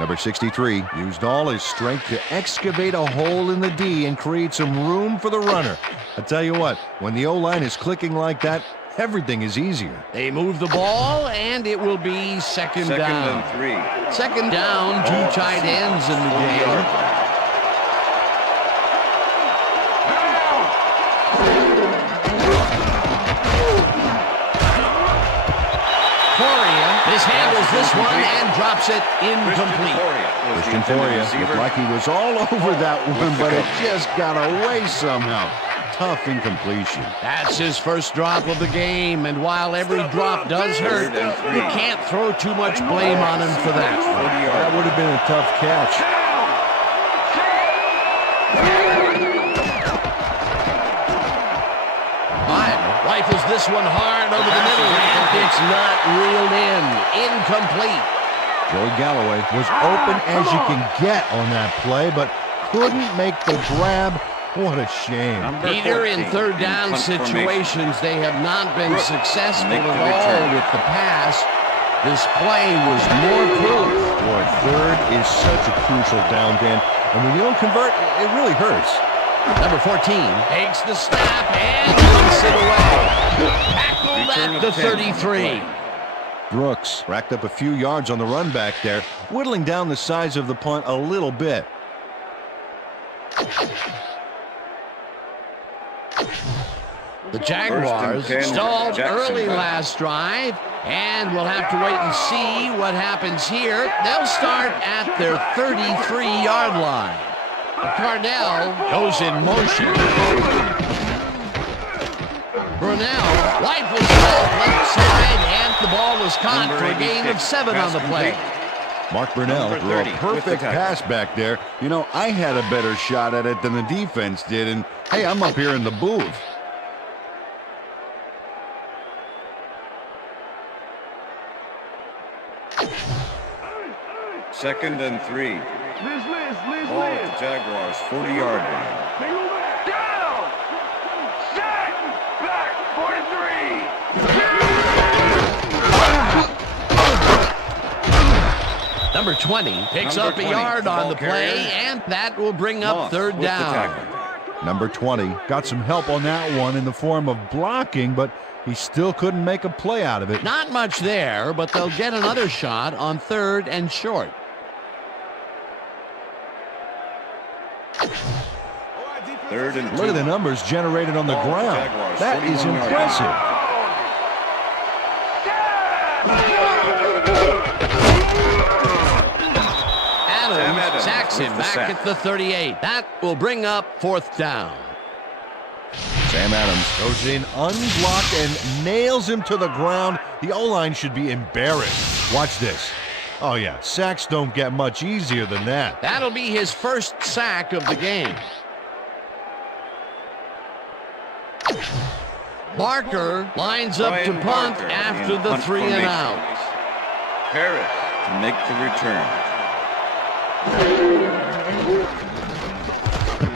Number 63 used all his strength to excavate a hole in the D and create some room for the runner. I tell you what, when the O-line is clicking like that, everything is easier. They move the ball, and it will be second down. And 3. Second down, 2 tight ends in the game. Mishandles this one and drops it incomplete. Christian Foria looked like he was all over that one, but it just got away somehow. Tough incompletion. That's his first drop of the game, and while every drop does hurt, you can't throw too much blame on him for that. That would have been a tough catch. Rifles this one hard over the middle, and it's not reeled in. Incomplete. Joey Galloway was open as you can get on that play, but couldn't make the grab What a shame. Peter, in third down situations, they have not been successful at all with the pass. This play was more proof. Boy, third is such a crucial down, Dan. And when you don't convert, it really hurts. Number 14 takes the snap and puts it away. Tackled at the 33. Brooks racked up a few yards on the run back there, whittling down the size of the punt a little bit. The Jaguars stalled early last drive, and we'll have to wait and see what happens here. They'll start at their 33-yard line. Cardell goes in motion. Brunell rifles the ball left side, and the ball was caught for a gain of 7 on the play. Mark Brunell threw a perfect pass back there. You know, I had a better shot at it than the defense did, and hey, I'm up here in the booth. Second and 3. Ball at the Jaguars, 40-yard line. Down! Set! Back! 43! Number 20 picks up a yard on the play, and that will bring up third down. Number 20 got some help on that one in the form of blocking, but he still couldn't make a play out of it. Not much there, but they'll get another shot on third and short. Third and 2. Look at the numbers generated on the ground. That is impressive. Adams sacks him back at the 38. That will bring up fourth down. Sam Adams goes in unblocked and nails him to the ground. The O-line should be embarrassed. Watch this. Oh, yeah, sacks don't get much easier than that. That'll be his first sack of the game. Barker lines up to punt after the 3 and out. Harris to make the return.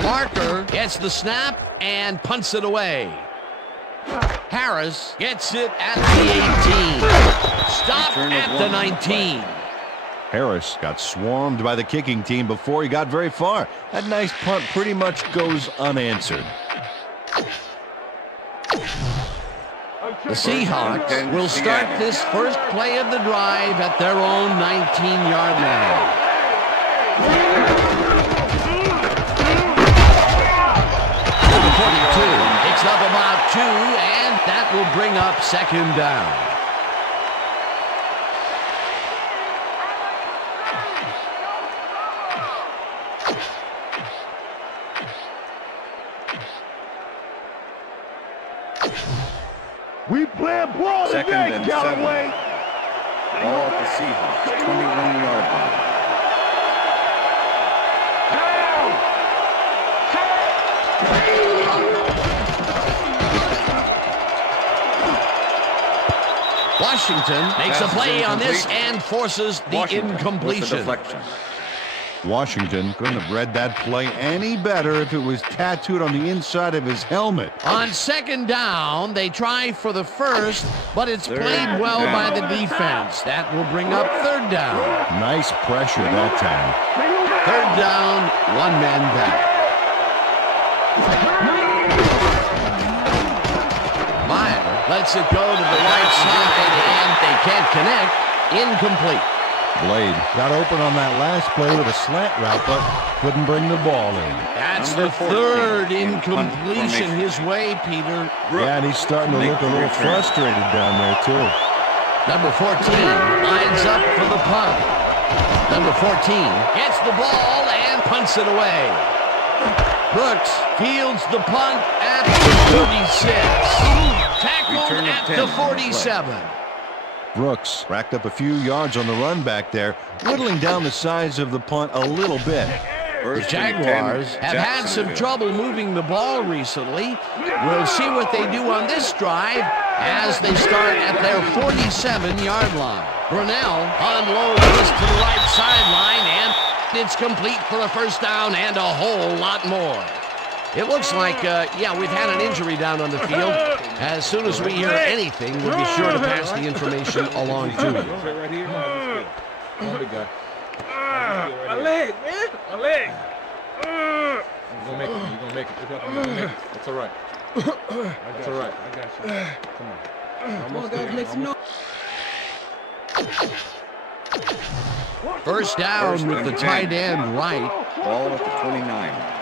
Barker gets the snap and punts it away. Harris gets it at the 18. Stopped at the 19. Harris got swarmed by the kicking team before he got very far. That nice punt pretty much goes unanswered. The Seahawks will start this first play of the drive at their own 19-yard line. Number 42 picks up about 2, and that will bring up second down. We playing ball Second today, and Callaway. 7. Ball at the Seahawks, 21-yard line. Washington makes a play on this and forces the incompletion. Washington couldn't have read that play any better if it was tattooed on the inside of his helmet. On second down, they try for the first, but it's played well by the defense. That will bring up third down. Nice pressure that time. Third down, 1 man back. Meyer lets it go to the right side, and they can't connect. Incomplete. Blade got open on that last play with a slant route, but couldn't bring the ball in. That's the third incompletion his way, Peter. Yeah, and he's starting to look a little frustrated down there, too. Number 14 lines up for the punt. Number 14 gets the ball and punts it away. Brooks fields the punt at the 36. Tackled at the 47. Brooks racked up a few yards on the run back there, whittling down the size of the punt a little bit. The Jaguars have had some trouble moving the ball recently. We'll see what they do on this drive as they start at their 47-yard line. Brunell unloads this to the right sideline, and it's complete for a first down and a whole lot more. It looks like, yeah, we've had an injury down on the field. As soon as we hear anything, we'll be sure to pass the information along to you. Right here. Come on, big guy. My leg, man. My leg. You're gonna make it. You're gonna make it. You're gonna make it. That's all right. That's all right. I got you. Come on. Almost there. Make some noise. First down with the tight end right. Ball at the 29.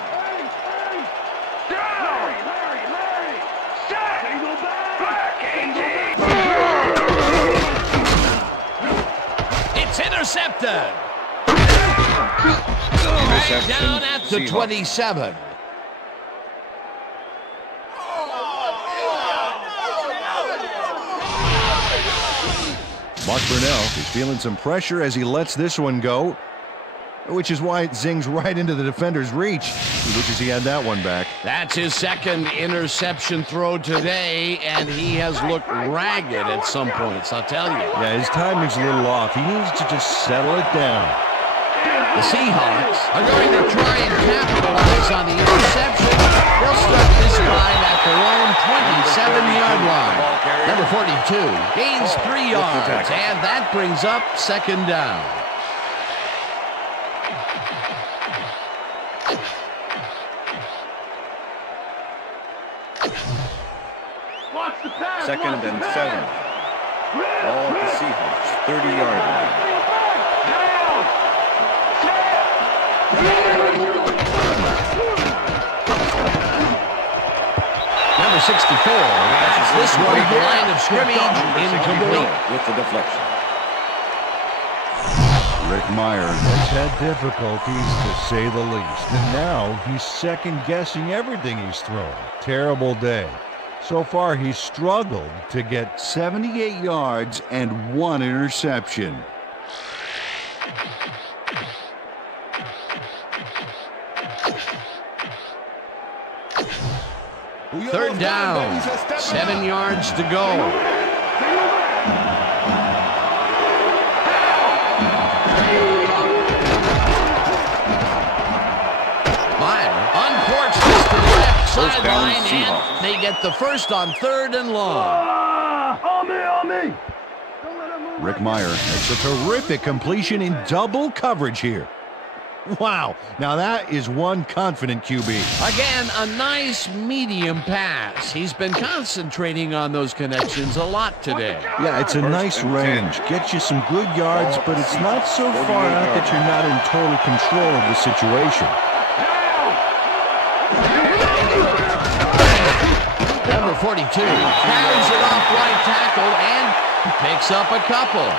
It's intercepted. Right down at the 27. Mark Brunell is feeling some pressure as he lets this one go, which is why it zings right into the defender's reach. He wishes he had that one back. That's his second interception throw today, and he has looked ragged at some points, I'll tell you. Yeah, his timing's a little off. He needs to just settle it down. The Seahawks are going to try and capitalize on the interception. They'll start this drive at their own 27-yard line. Number 42 gains 3 yards, and that brings up second down. Second and 7. Ball at the Seahawks, 30-yard line. Number 64 has this one at the line of scrimmage incomplete. With the deflection. Rick Meyer has had difficulties, to say the least, and now he's second-guessing everything he's thrown. Terrible day. So far, he's struggled to get 78 yards and 1 interception. Third down, 7 yards to go. Meyer uncorks this to the left sideline, and they get the first on 3rd and long. On me! Rick Meyer makes a terrific completion in double coverage here. Wow, now that is one confident QB. Again, a nice medium pass. He's been concentrating on those connections a lot today. Yeah, it's a nice range. Gets you some good yards, but it's not so far out that you're not in total control of the situation. Number 42 carries it off right tackle and picks up a couple.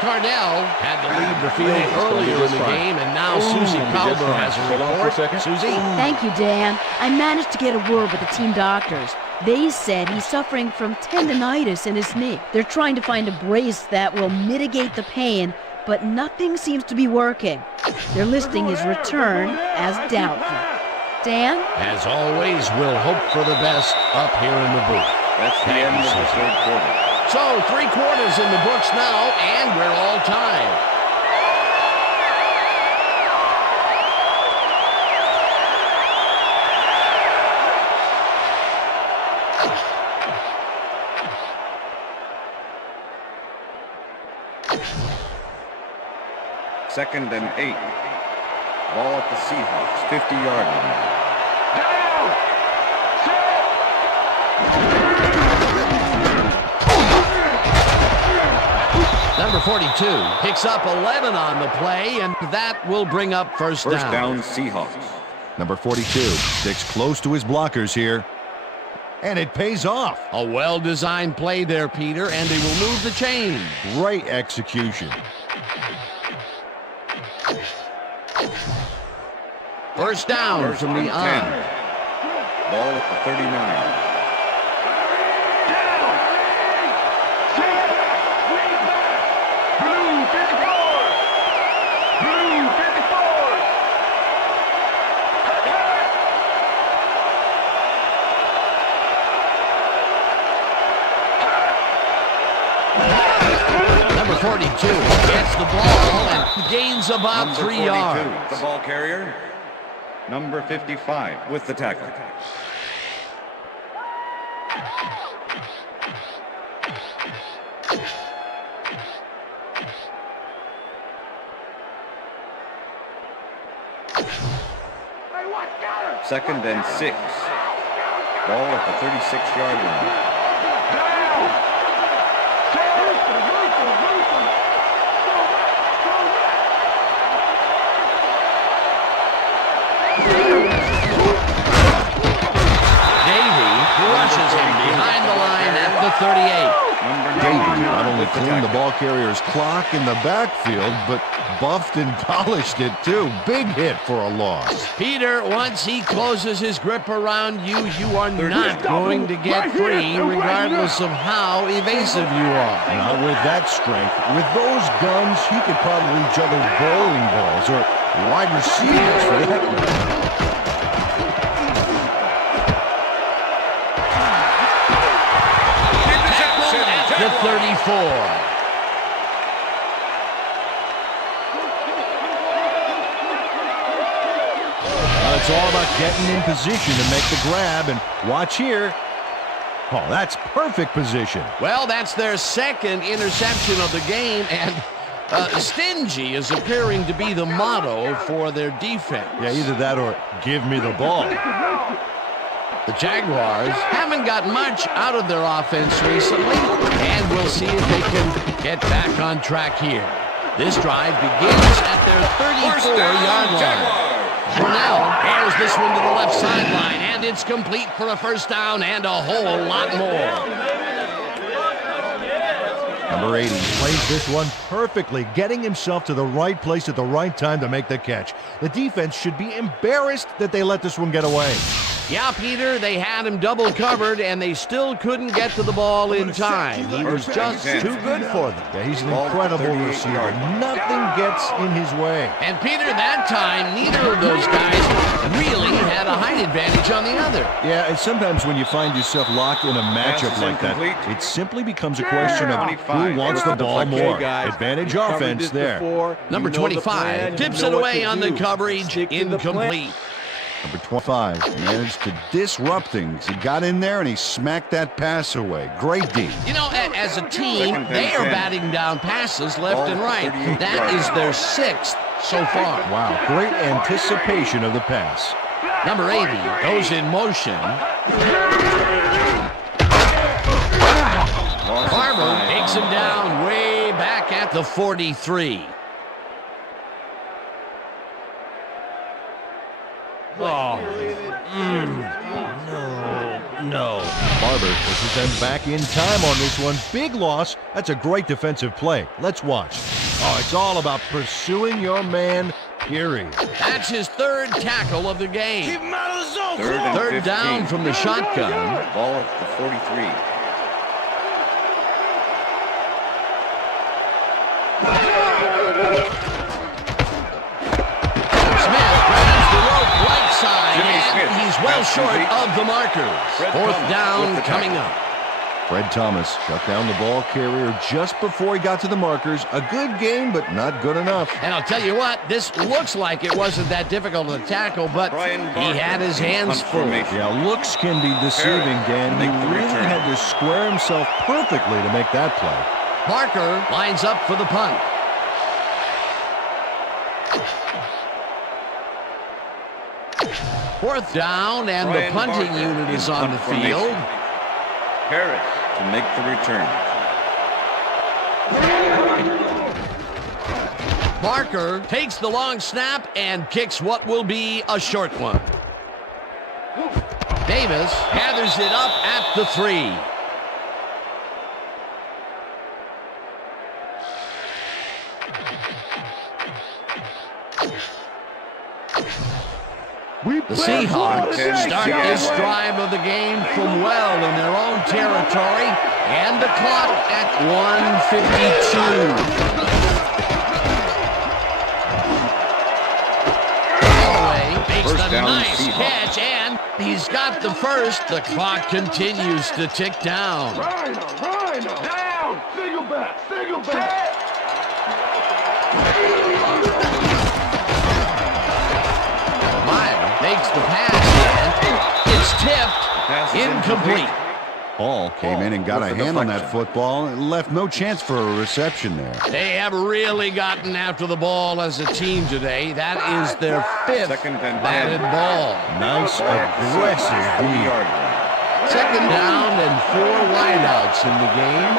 Cardell had to leave the field earlier in the game, and now Susie Calder has a report. Susie? Thank you, Dan. I managed to get a word with the team doctors. They said he's suffering from tendonitis in his knee. They're trying to find a brace that will mitigate the pain, but nothing seems to be working. They're listing his return as doubtful. Dan? As always, we'll hope for the best up here in the booth. That's the end of the third quarter. So, 3 quarters in the books now, and we're all tied. Second and 8. Ball at the Seahawks, 50-yard line. Number 42 picks up 11 on the play, and that will bring up first down. First down, Seahawks. Number 42 sticks close to his blockers here, and it pays off. A well-designed play there, Peter, and they will move the chain. Great execution. First down from the on. Ball at the 39. Number 42 gets the ball and gains about 3 yards. The ball carrier, Number 55 with the tackle. Second and 6. Ball at the 36-yard line. Rushes him behind the line at the 38. Davey not only cleaned the ball carrier's clock in the backfield, but buffed and polished it too. Big hit for a loss. Peter, once he closes his grip around you, you are not going to get free, regardless of how evasive you are. Not with that strength. With those guns, he could probably juggle bowling balls or wide receivers for that matter. The 34. Well, it's all about getting in position to make the grab, and watch here. Oh, that's perfect position. Well, that's their second interception of the game, and stingy is appearing to be the motto for their defense. Yeah, either that or give me the ball. The Jaguars haven't got much out of their offense recently, and we'll see if they can get back on track here. This drive begins at their 34-yard line. Cornell airs this one to the left sideline, and it's complete for a first down and a whole lot more. Number 80 plays this one perfectly, getting himself to the right place at the right time to make the catch. The defense should be embarrassed that they let this one get away. Yeah, Peter, they had him double covered, and they still couldn't get to the ball in time. He was just too good for them. Yeah, he's an incredible receiver. Nothing gets in his way. And Peter, that time, neither of those guys really had a height advantage on the other. Yeah, and sometimes when you find yourself locked in a matchup like that, it simply becomes a question of who wants the ball more. Advantage offense there. Number 25 tips it away on the coverage, incomplete. Number 25 managed to disrupt things. He got in there and he smacked that pass away. Great D. You know, as a team, they are batting down passes left and right. That is their 6th so far. Wow, great anticipation of the pass. Number 80 goes in motion. Barber takes him down way back at the 43. Oh, no. Barber pushes them back in time on this one. Big loss. That's a great defensive play. Let's watch. Oh, it's all about pursuing your man, period. That's his 3rd tackle of the game. Keep him out of the zone. Third down from the shotgun. Ball at the 43. He's well short of the markers. 4th down coming up. Fred Thomas shut down the ball carrier just before he got to the markers. A good game, but not good enough. And I'll tell you what, this looks like it wasn't that difficult to tackle, but he had his hands full. Yeah, looks can be deceiving, Dan. He really had to square himself perfectly to make that play. Parker lines up for the punt. Fourth down, and the punting unit is on the field. Harris to make the return. Parker takes the long snap and kicks what will be a short one. Davis gathers it up at the 3. The Seahawks start this drive of the game from well in their own territory, and the clock at 1:52. Holloway makes the nice catch, and he's got the first. The clock continues to tick down. Rhino, down, single back, single back. tipped, incomplete. Hall came in and got a hand on that football and left no chance for a reception there. They have really gotten after the ball as a team today. That is their 5th batted ball. Nice, aggressive D. Second down and 4 wideouts in the game.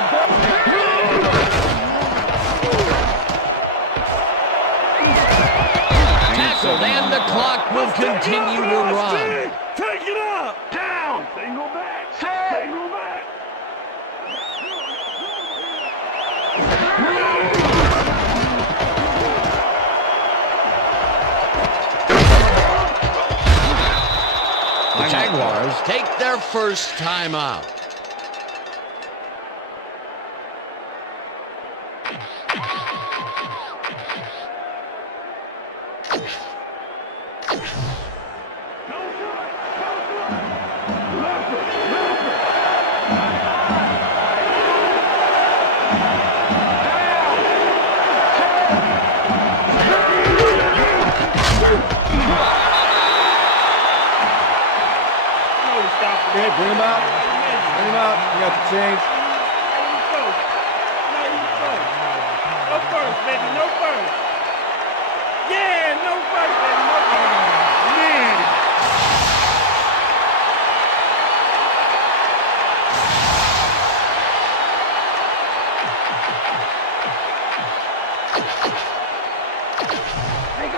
Tackled, and the clock will continue to run. Take it up! Down! Single back! Single back! The Jaguars take their first timeout. Okay, bring him out. Bring him out. You got the change. No first, baby. No first. Yeah, no first, baby. No first. Man.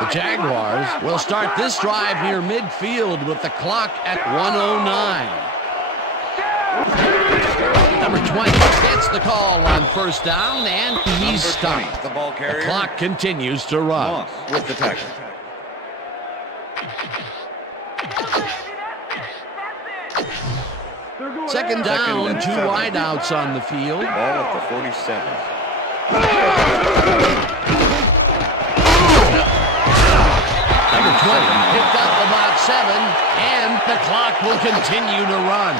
The Jaguars will start this drive near midfield with the clock at 1:09. Number 20 gets the call on first down, and he's stopped. The ball carrier. The clock continues to run. Moss with the tackle. Second down, 2 wideouts on the field. Ball at the 47. Number 20 picked up about 7, and the clock will continue to run.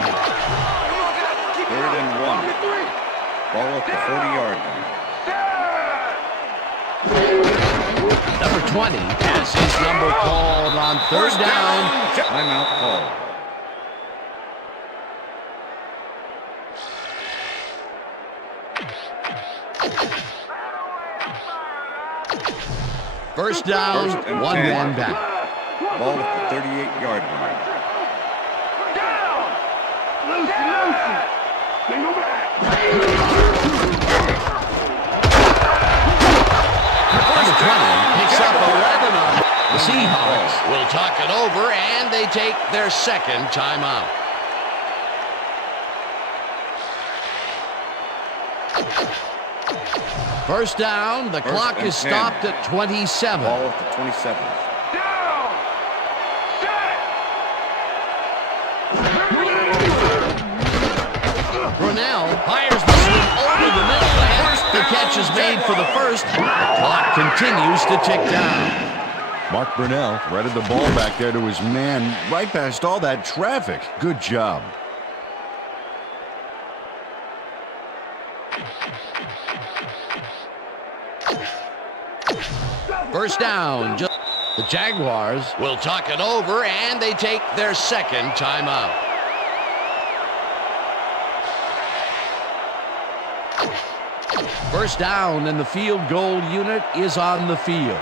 3rd and 1. Ball at the 40-yard line. Number 20 has his number called on third down. Timeout call. First down, 1 man back. Ball at the 38-yard line. Down! Lucy! Single back! Number 20 picks up 11 on the Seahawks. Will talk it over, and they take their second timeout. First down, the clock is stopped at 27. Ball at the 27. Down! Brunell fires this one over the middle, and the catch is made for the first. The clock continues to tick down. Mark Brunell threaded the ball back there to his man right past all that traffic. Good job. First down. The Jaguars will talk it over, and they take their second timeout. First down, and the field goal unit is on the field.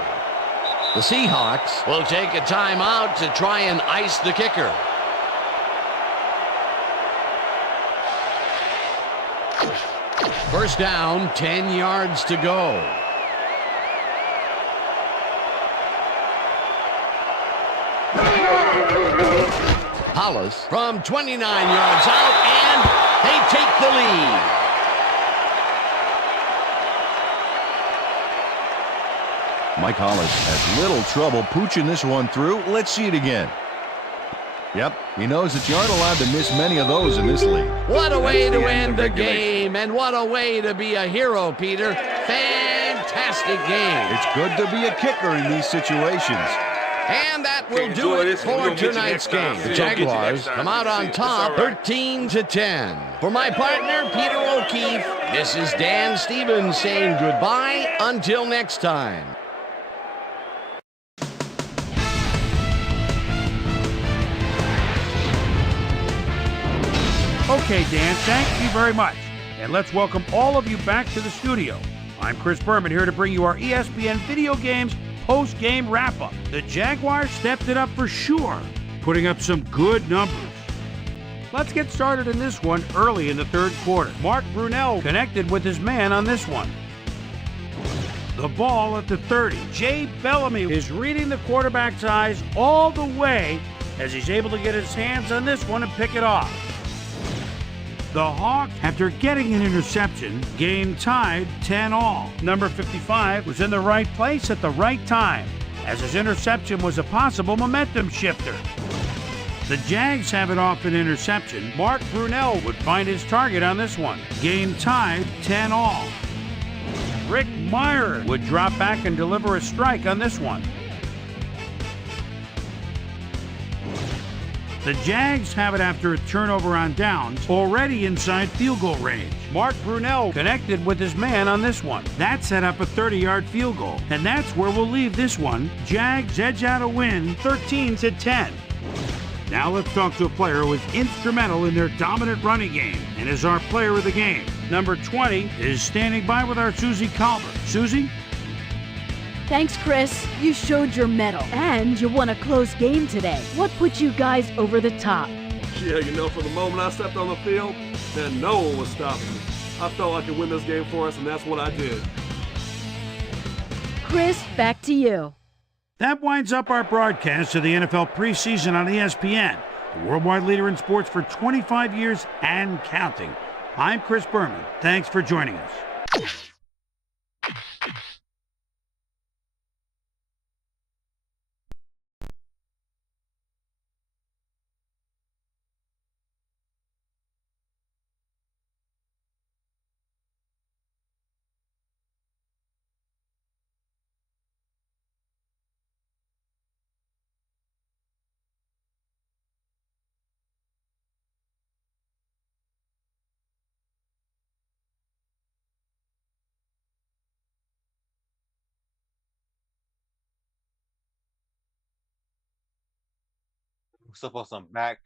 The Seahawks will take a timeout to try and ice the kicker. First down, 10 yards to go. Hollis from 29 yards out, and they take the lead. Mike Hollis has little trouble pooching this one through. Let's see it again. Yep, he knows that you aren't allowed to miss many of those in this league. What a way to end the game, and what a way to be a hero, Peter. Fantastic game. It's good to be a kicker in these situations. And that will do it for tonight's game. The Jaguars come out on top 13-10. For my partner, Peter O'Keefe, this is Dan Stevens saying goodbye until next time. Okay, Dan, thank you very much. And let's welcome all of you back to the studio. I'm Chris Berman here to bring you our ESPN Video Games post-game wrap-up. The Jaguars stepped it up for sure, putting up some good numbers. Let's get started in this one early in the third quarter. Mark Brunell connected with his man on this one. The ball at the 30. Jay Bellamy is reading the quarterback's eyes all the way as he's able to get his hands on this one and pick it off. The Hawks, after getting an interception, game tied 10-all. Number 55 was in the right place at the right time, as his interception was a possible momentum shifter. The Jags have it off an interception. Mark Brunell would find his target on this one. Game tied 10-all. Rick Meyer would drop back and deliver a strike on this one. The Jags have it after a turnover on downs, already inside field goal range. Mark Brunell connected with his man on this one. That set up a 30-yard field goal, and that's where we'll leave this one. Jags edge out a win, 13-10. Now let's talk to a player who was instrumental in their dominant running game and is our player of the game. Number 20 is standing by with our Susie Calvert. Susie? Thanks, Chris. You showed your mettle, and you won a close game today. What put you guys over the top? Yeah, from the moment I stepped on the field, then no one was stopping me. I felt I could win this game for us, and that's what I did. Chris, back to you. That winds up our broadcast of the NFL preseason on ESPN, the worldwide leader in sports for 25 years and counting. I'm Chris Berman. Thanks for joining us. We're supposed to back.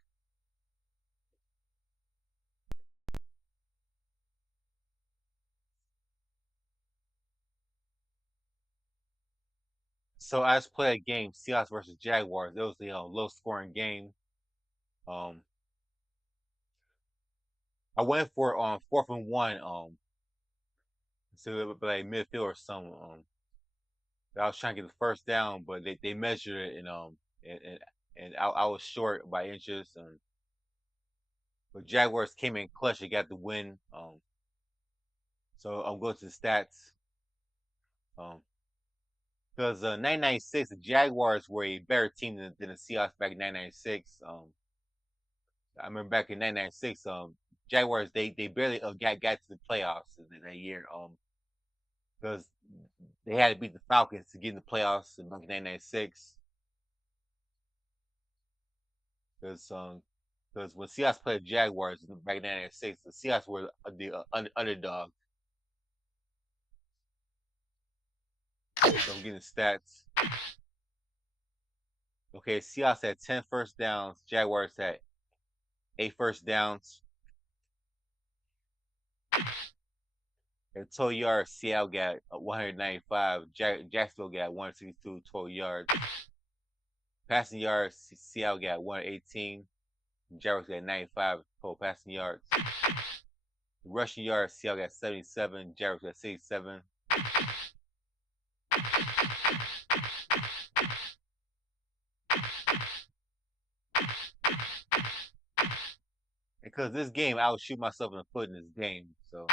So I just played a game, Seahawks versus Jaguars. It was a low-scoring game. I went for 4th and 1. So it would be like midfield or something. I was trying to get the first down, but they measured it and I was short by inches. But Jaguars came in clutch. They got the win. So I'm going to the stats. Because 1996, the Jaguars were a better team than the Seahawks back in 1996. I remember back in 1996, Jaguars they barely got to the playoffs in that year. Because they had to beat the Falcons to get in the playoffs in 1996. Because when Seahawks played Jaguars back in 1996, the Seahawks were the underdog. So I'm getting stats. Okay, Seahawks had 10 first downs. Jaguars had 8 first downs. At 12 yards, Seattle got 195. Jacksonville got 162, 12 yards. Passing yards, Seattle got 118. Jaguars got 95 total passing yards. Rushing yards, Seattle got 77. Jaguars got 67. Because this game, I would shoot myself in the foot in this game. So,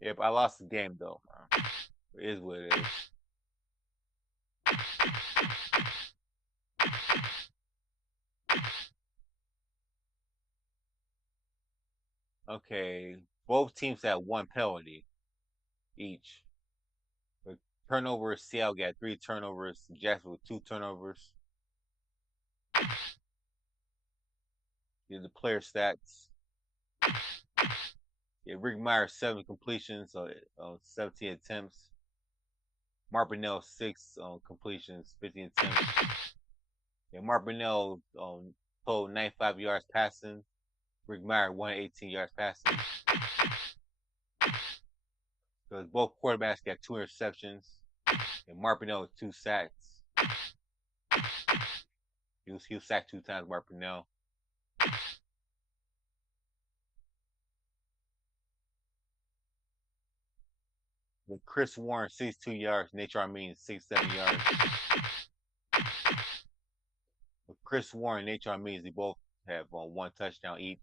yeah, but I lost the game though. It is what it is. Okay, both teams had 1 penalty each. But turnovers, Seattle got 3 turnovers. Jacksonville 2 turnovers. Here's the player stats. Yeah, Rick Meyer 7 completions, 17 attempts. Mark Brunell 6 completions, 15 attempts. Yeah, Mark Brunell totaled 95 yards passing. Rick Meyer 118 yards passing. Because both quarterbacks got 2 interceptions. And Mark Brunell with 2 sacks. He was sacked 2 times, Mark Brunell. With Chris Warren 62 yards, Nate Armin 67 yards. With Chris Warren and Nate Armin, they both have 1 touchdown each.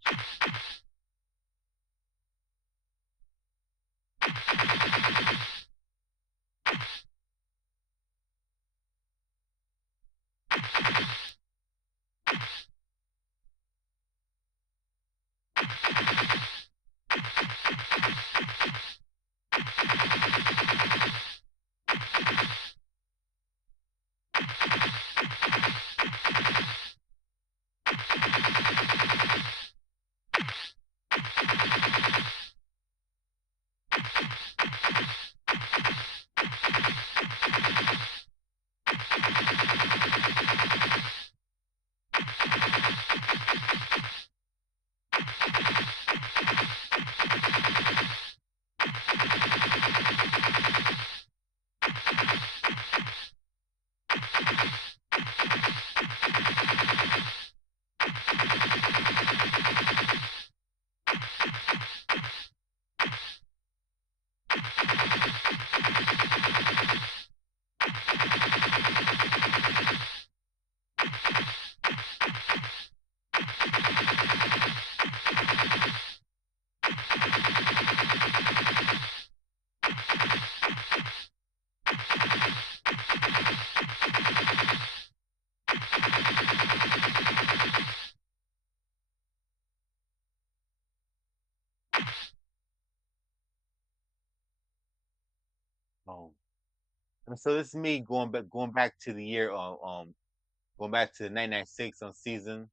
And so this is me going back to the year going back to the 1996 season.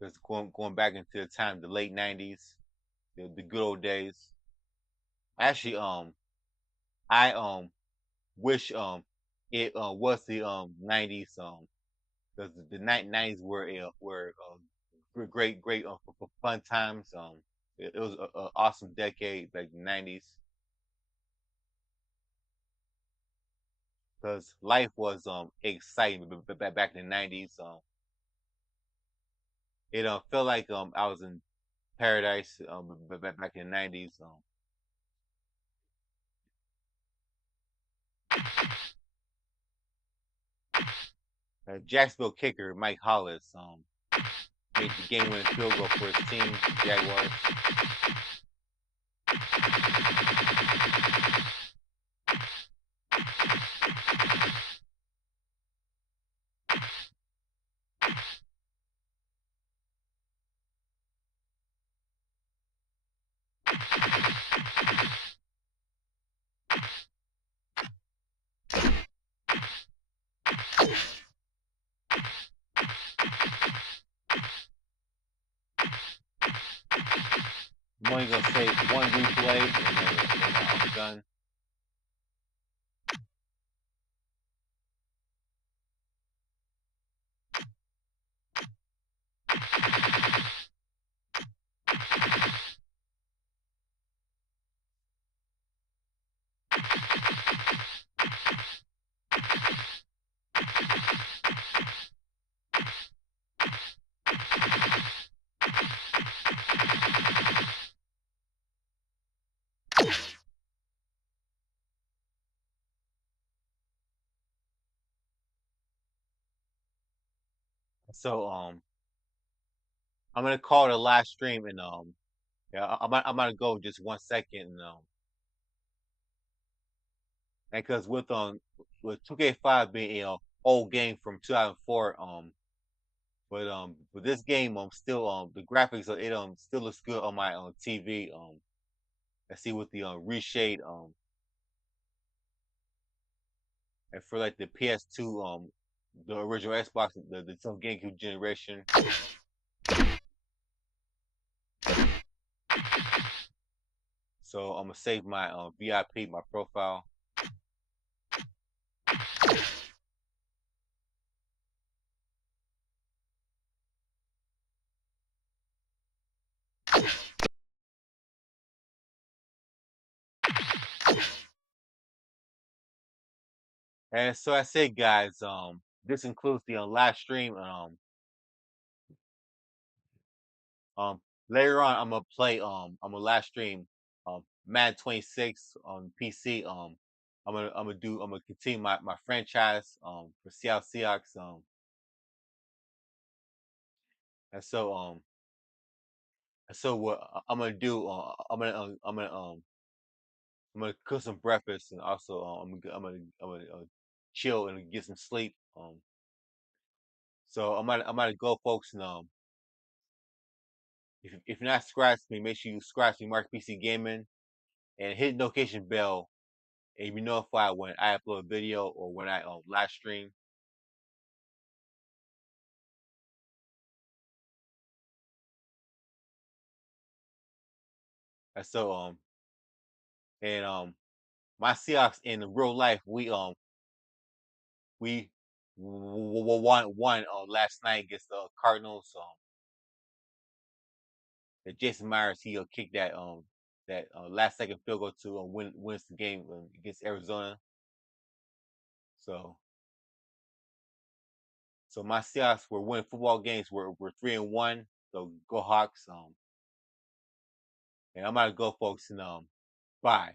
Just going back into the time, the late 90s, the good old days. Actually, I wish it was the 90s because the 90s were great for fun times. It was an awesome decade, like the 90s, because life was exciting back in the 90s. It felt like I was in paradise back in the 90s. Jacksonville kicker Mike Hollis made the game-winning field goal for his team, the Jaguars. I'm only gonna say one replay and then I'm done. So I'm gonna call it a live stream and yeah I'm gonna go just 1 second and because with 2K5 being old game from 2004 but this game still the graphics it still looks good on my TV I see with the ReShade and for like the PS2 the original Xbox the GameCube generation. So I'm gonna save my VIP, my profile. And so I said, guys, this includes the live stream. Um, later on, I'm gonna play. I'm gonna live stream. Madden 26 on PC. I'm gonna continue my franchise. For Seattle Seahawks. And so what I'm gonna do? I'm gonna cook some breakfast and also I'm gonna chill and get some sleep. So I'm gonna go, folks, and if you're not subscribed to me, make sure you subscribe to Mark PC Gaming and hit the notification bell and be notified when I upload a video or when I live stream. And so and my Seahawks in real life, we won last night against the Cardinals. That Jason Myers he'll kick that last second field goal to wins the game against Arizona. So my Seahawks were winning football games. We're 3-1. So go Hawks. And I'm gonna go, folks, and bye.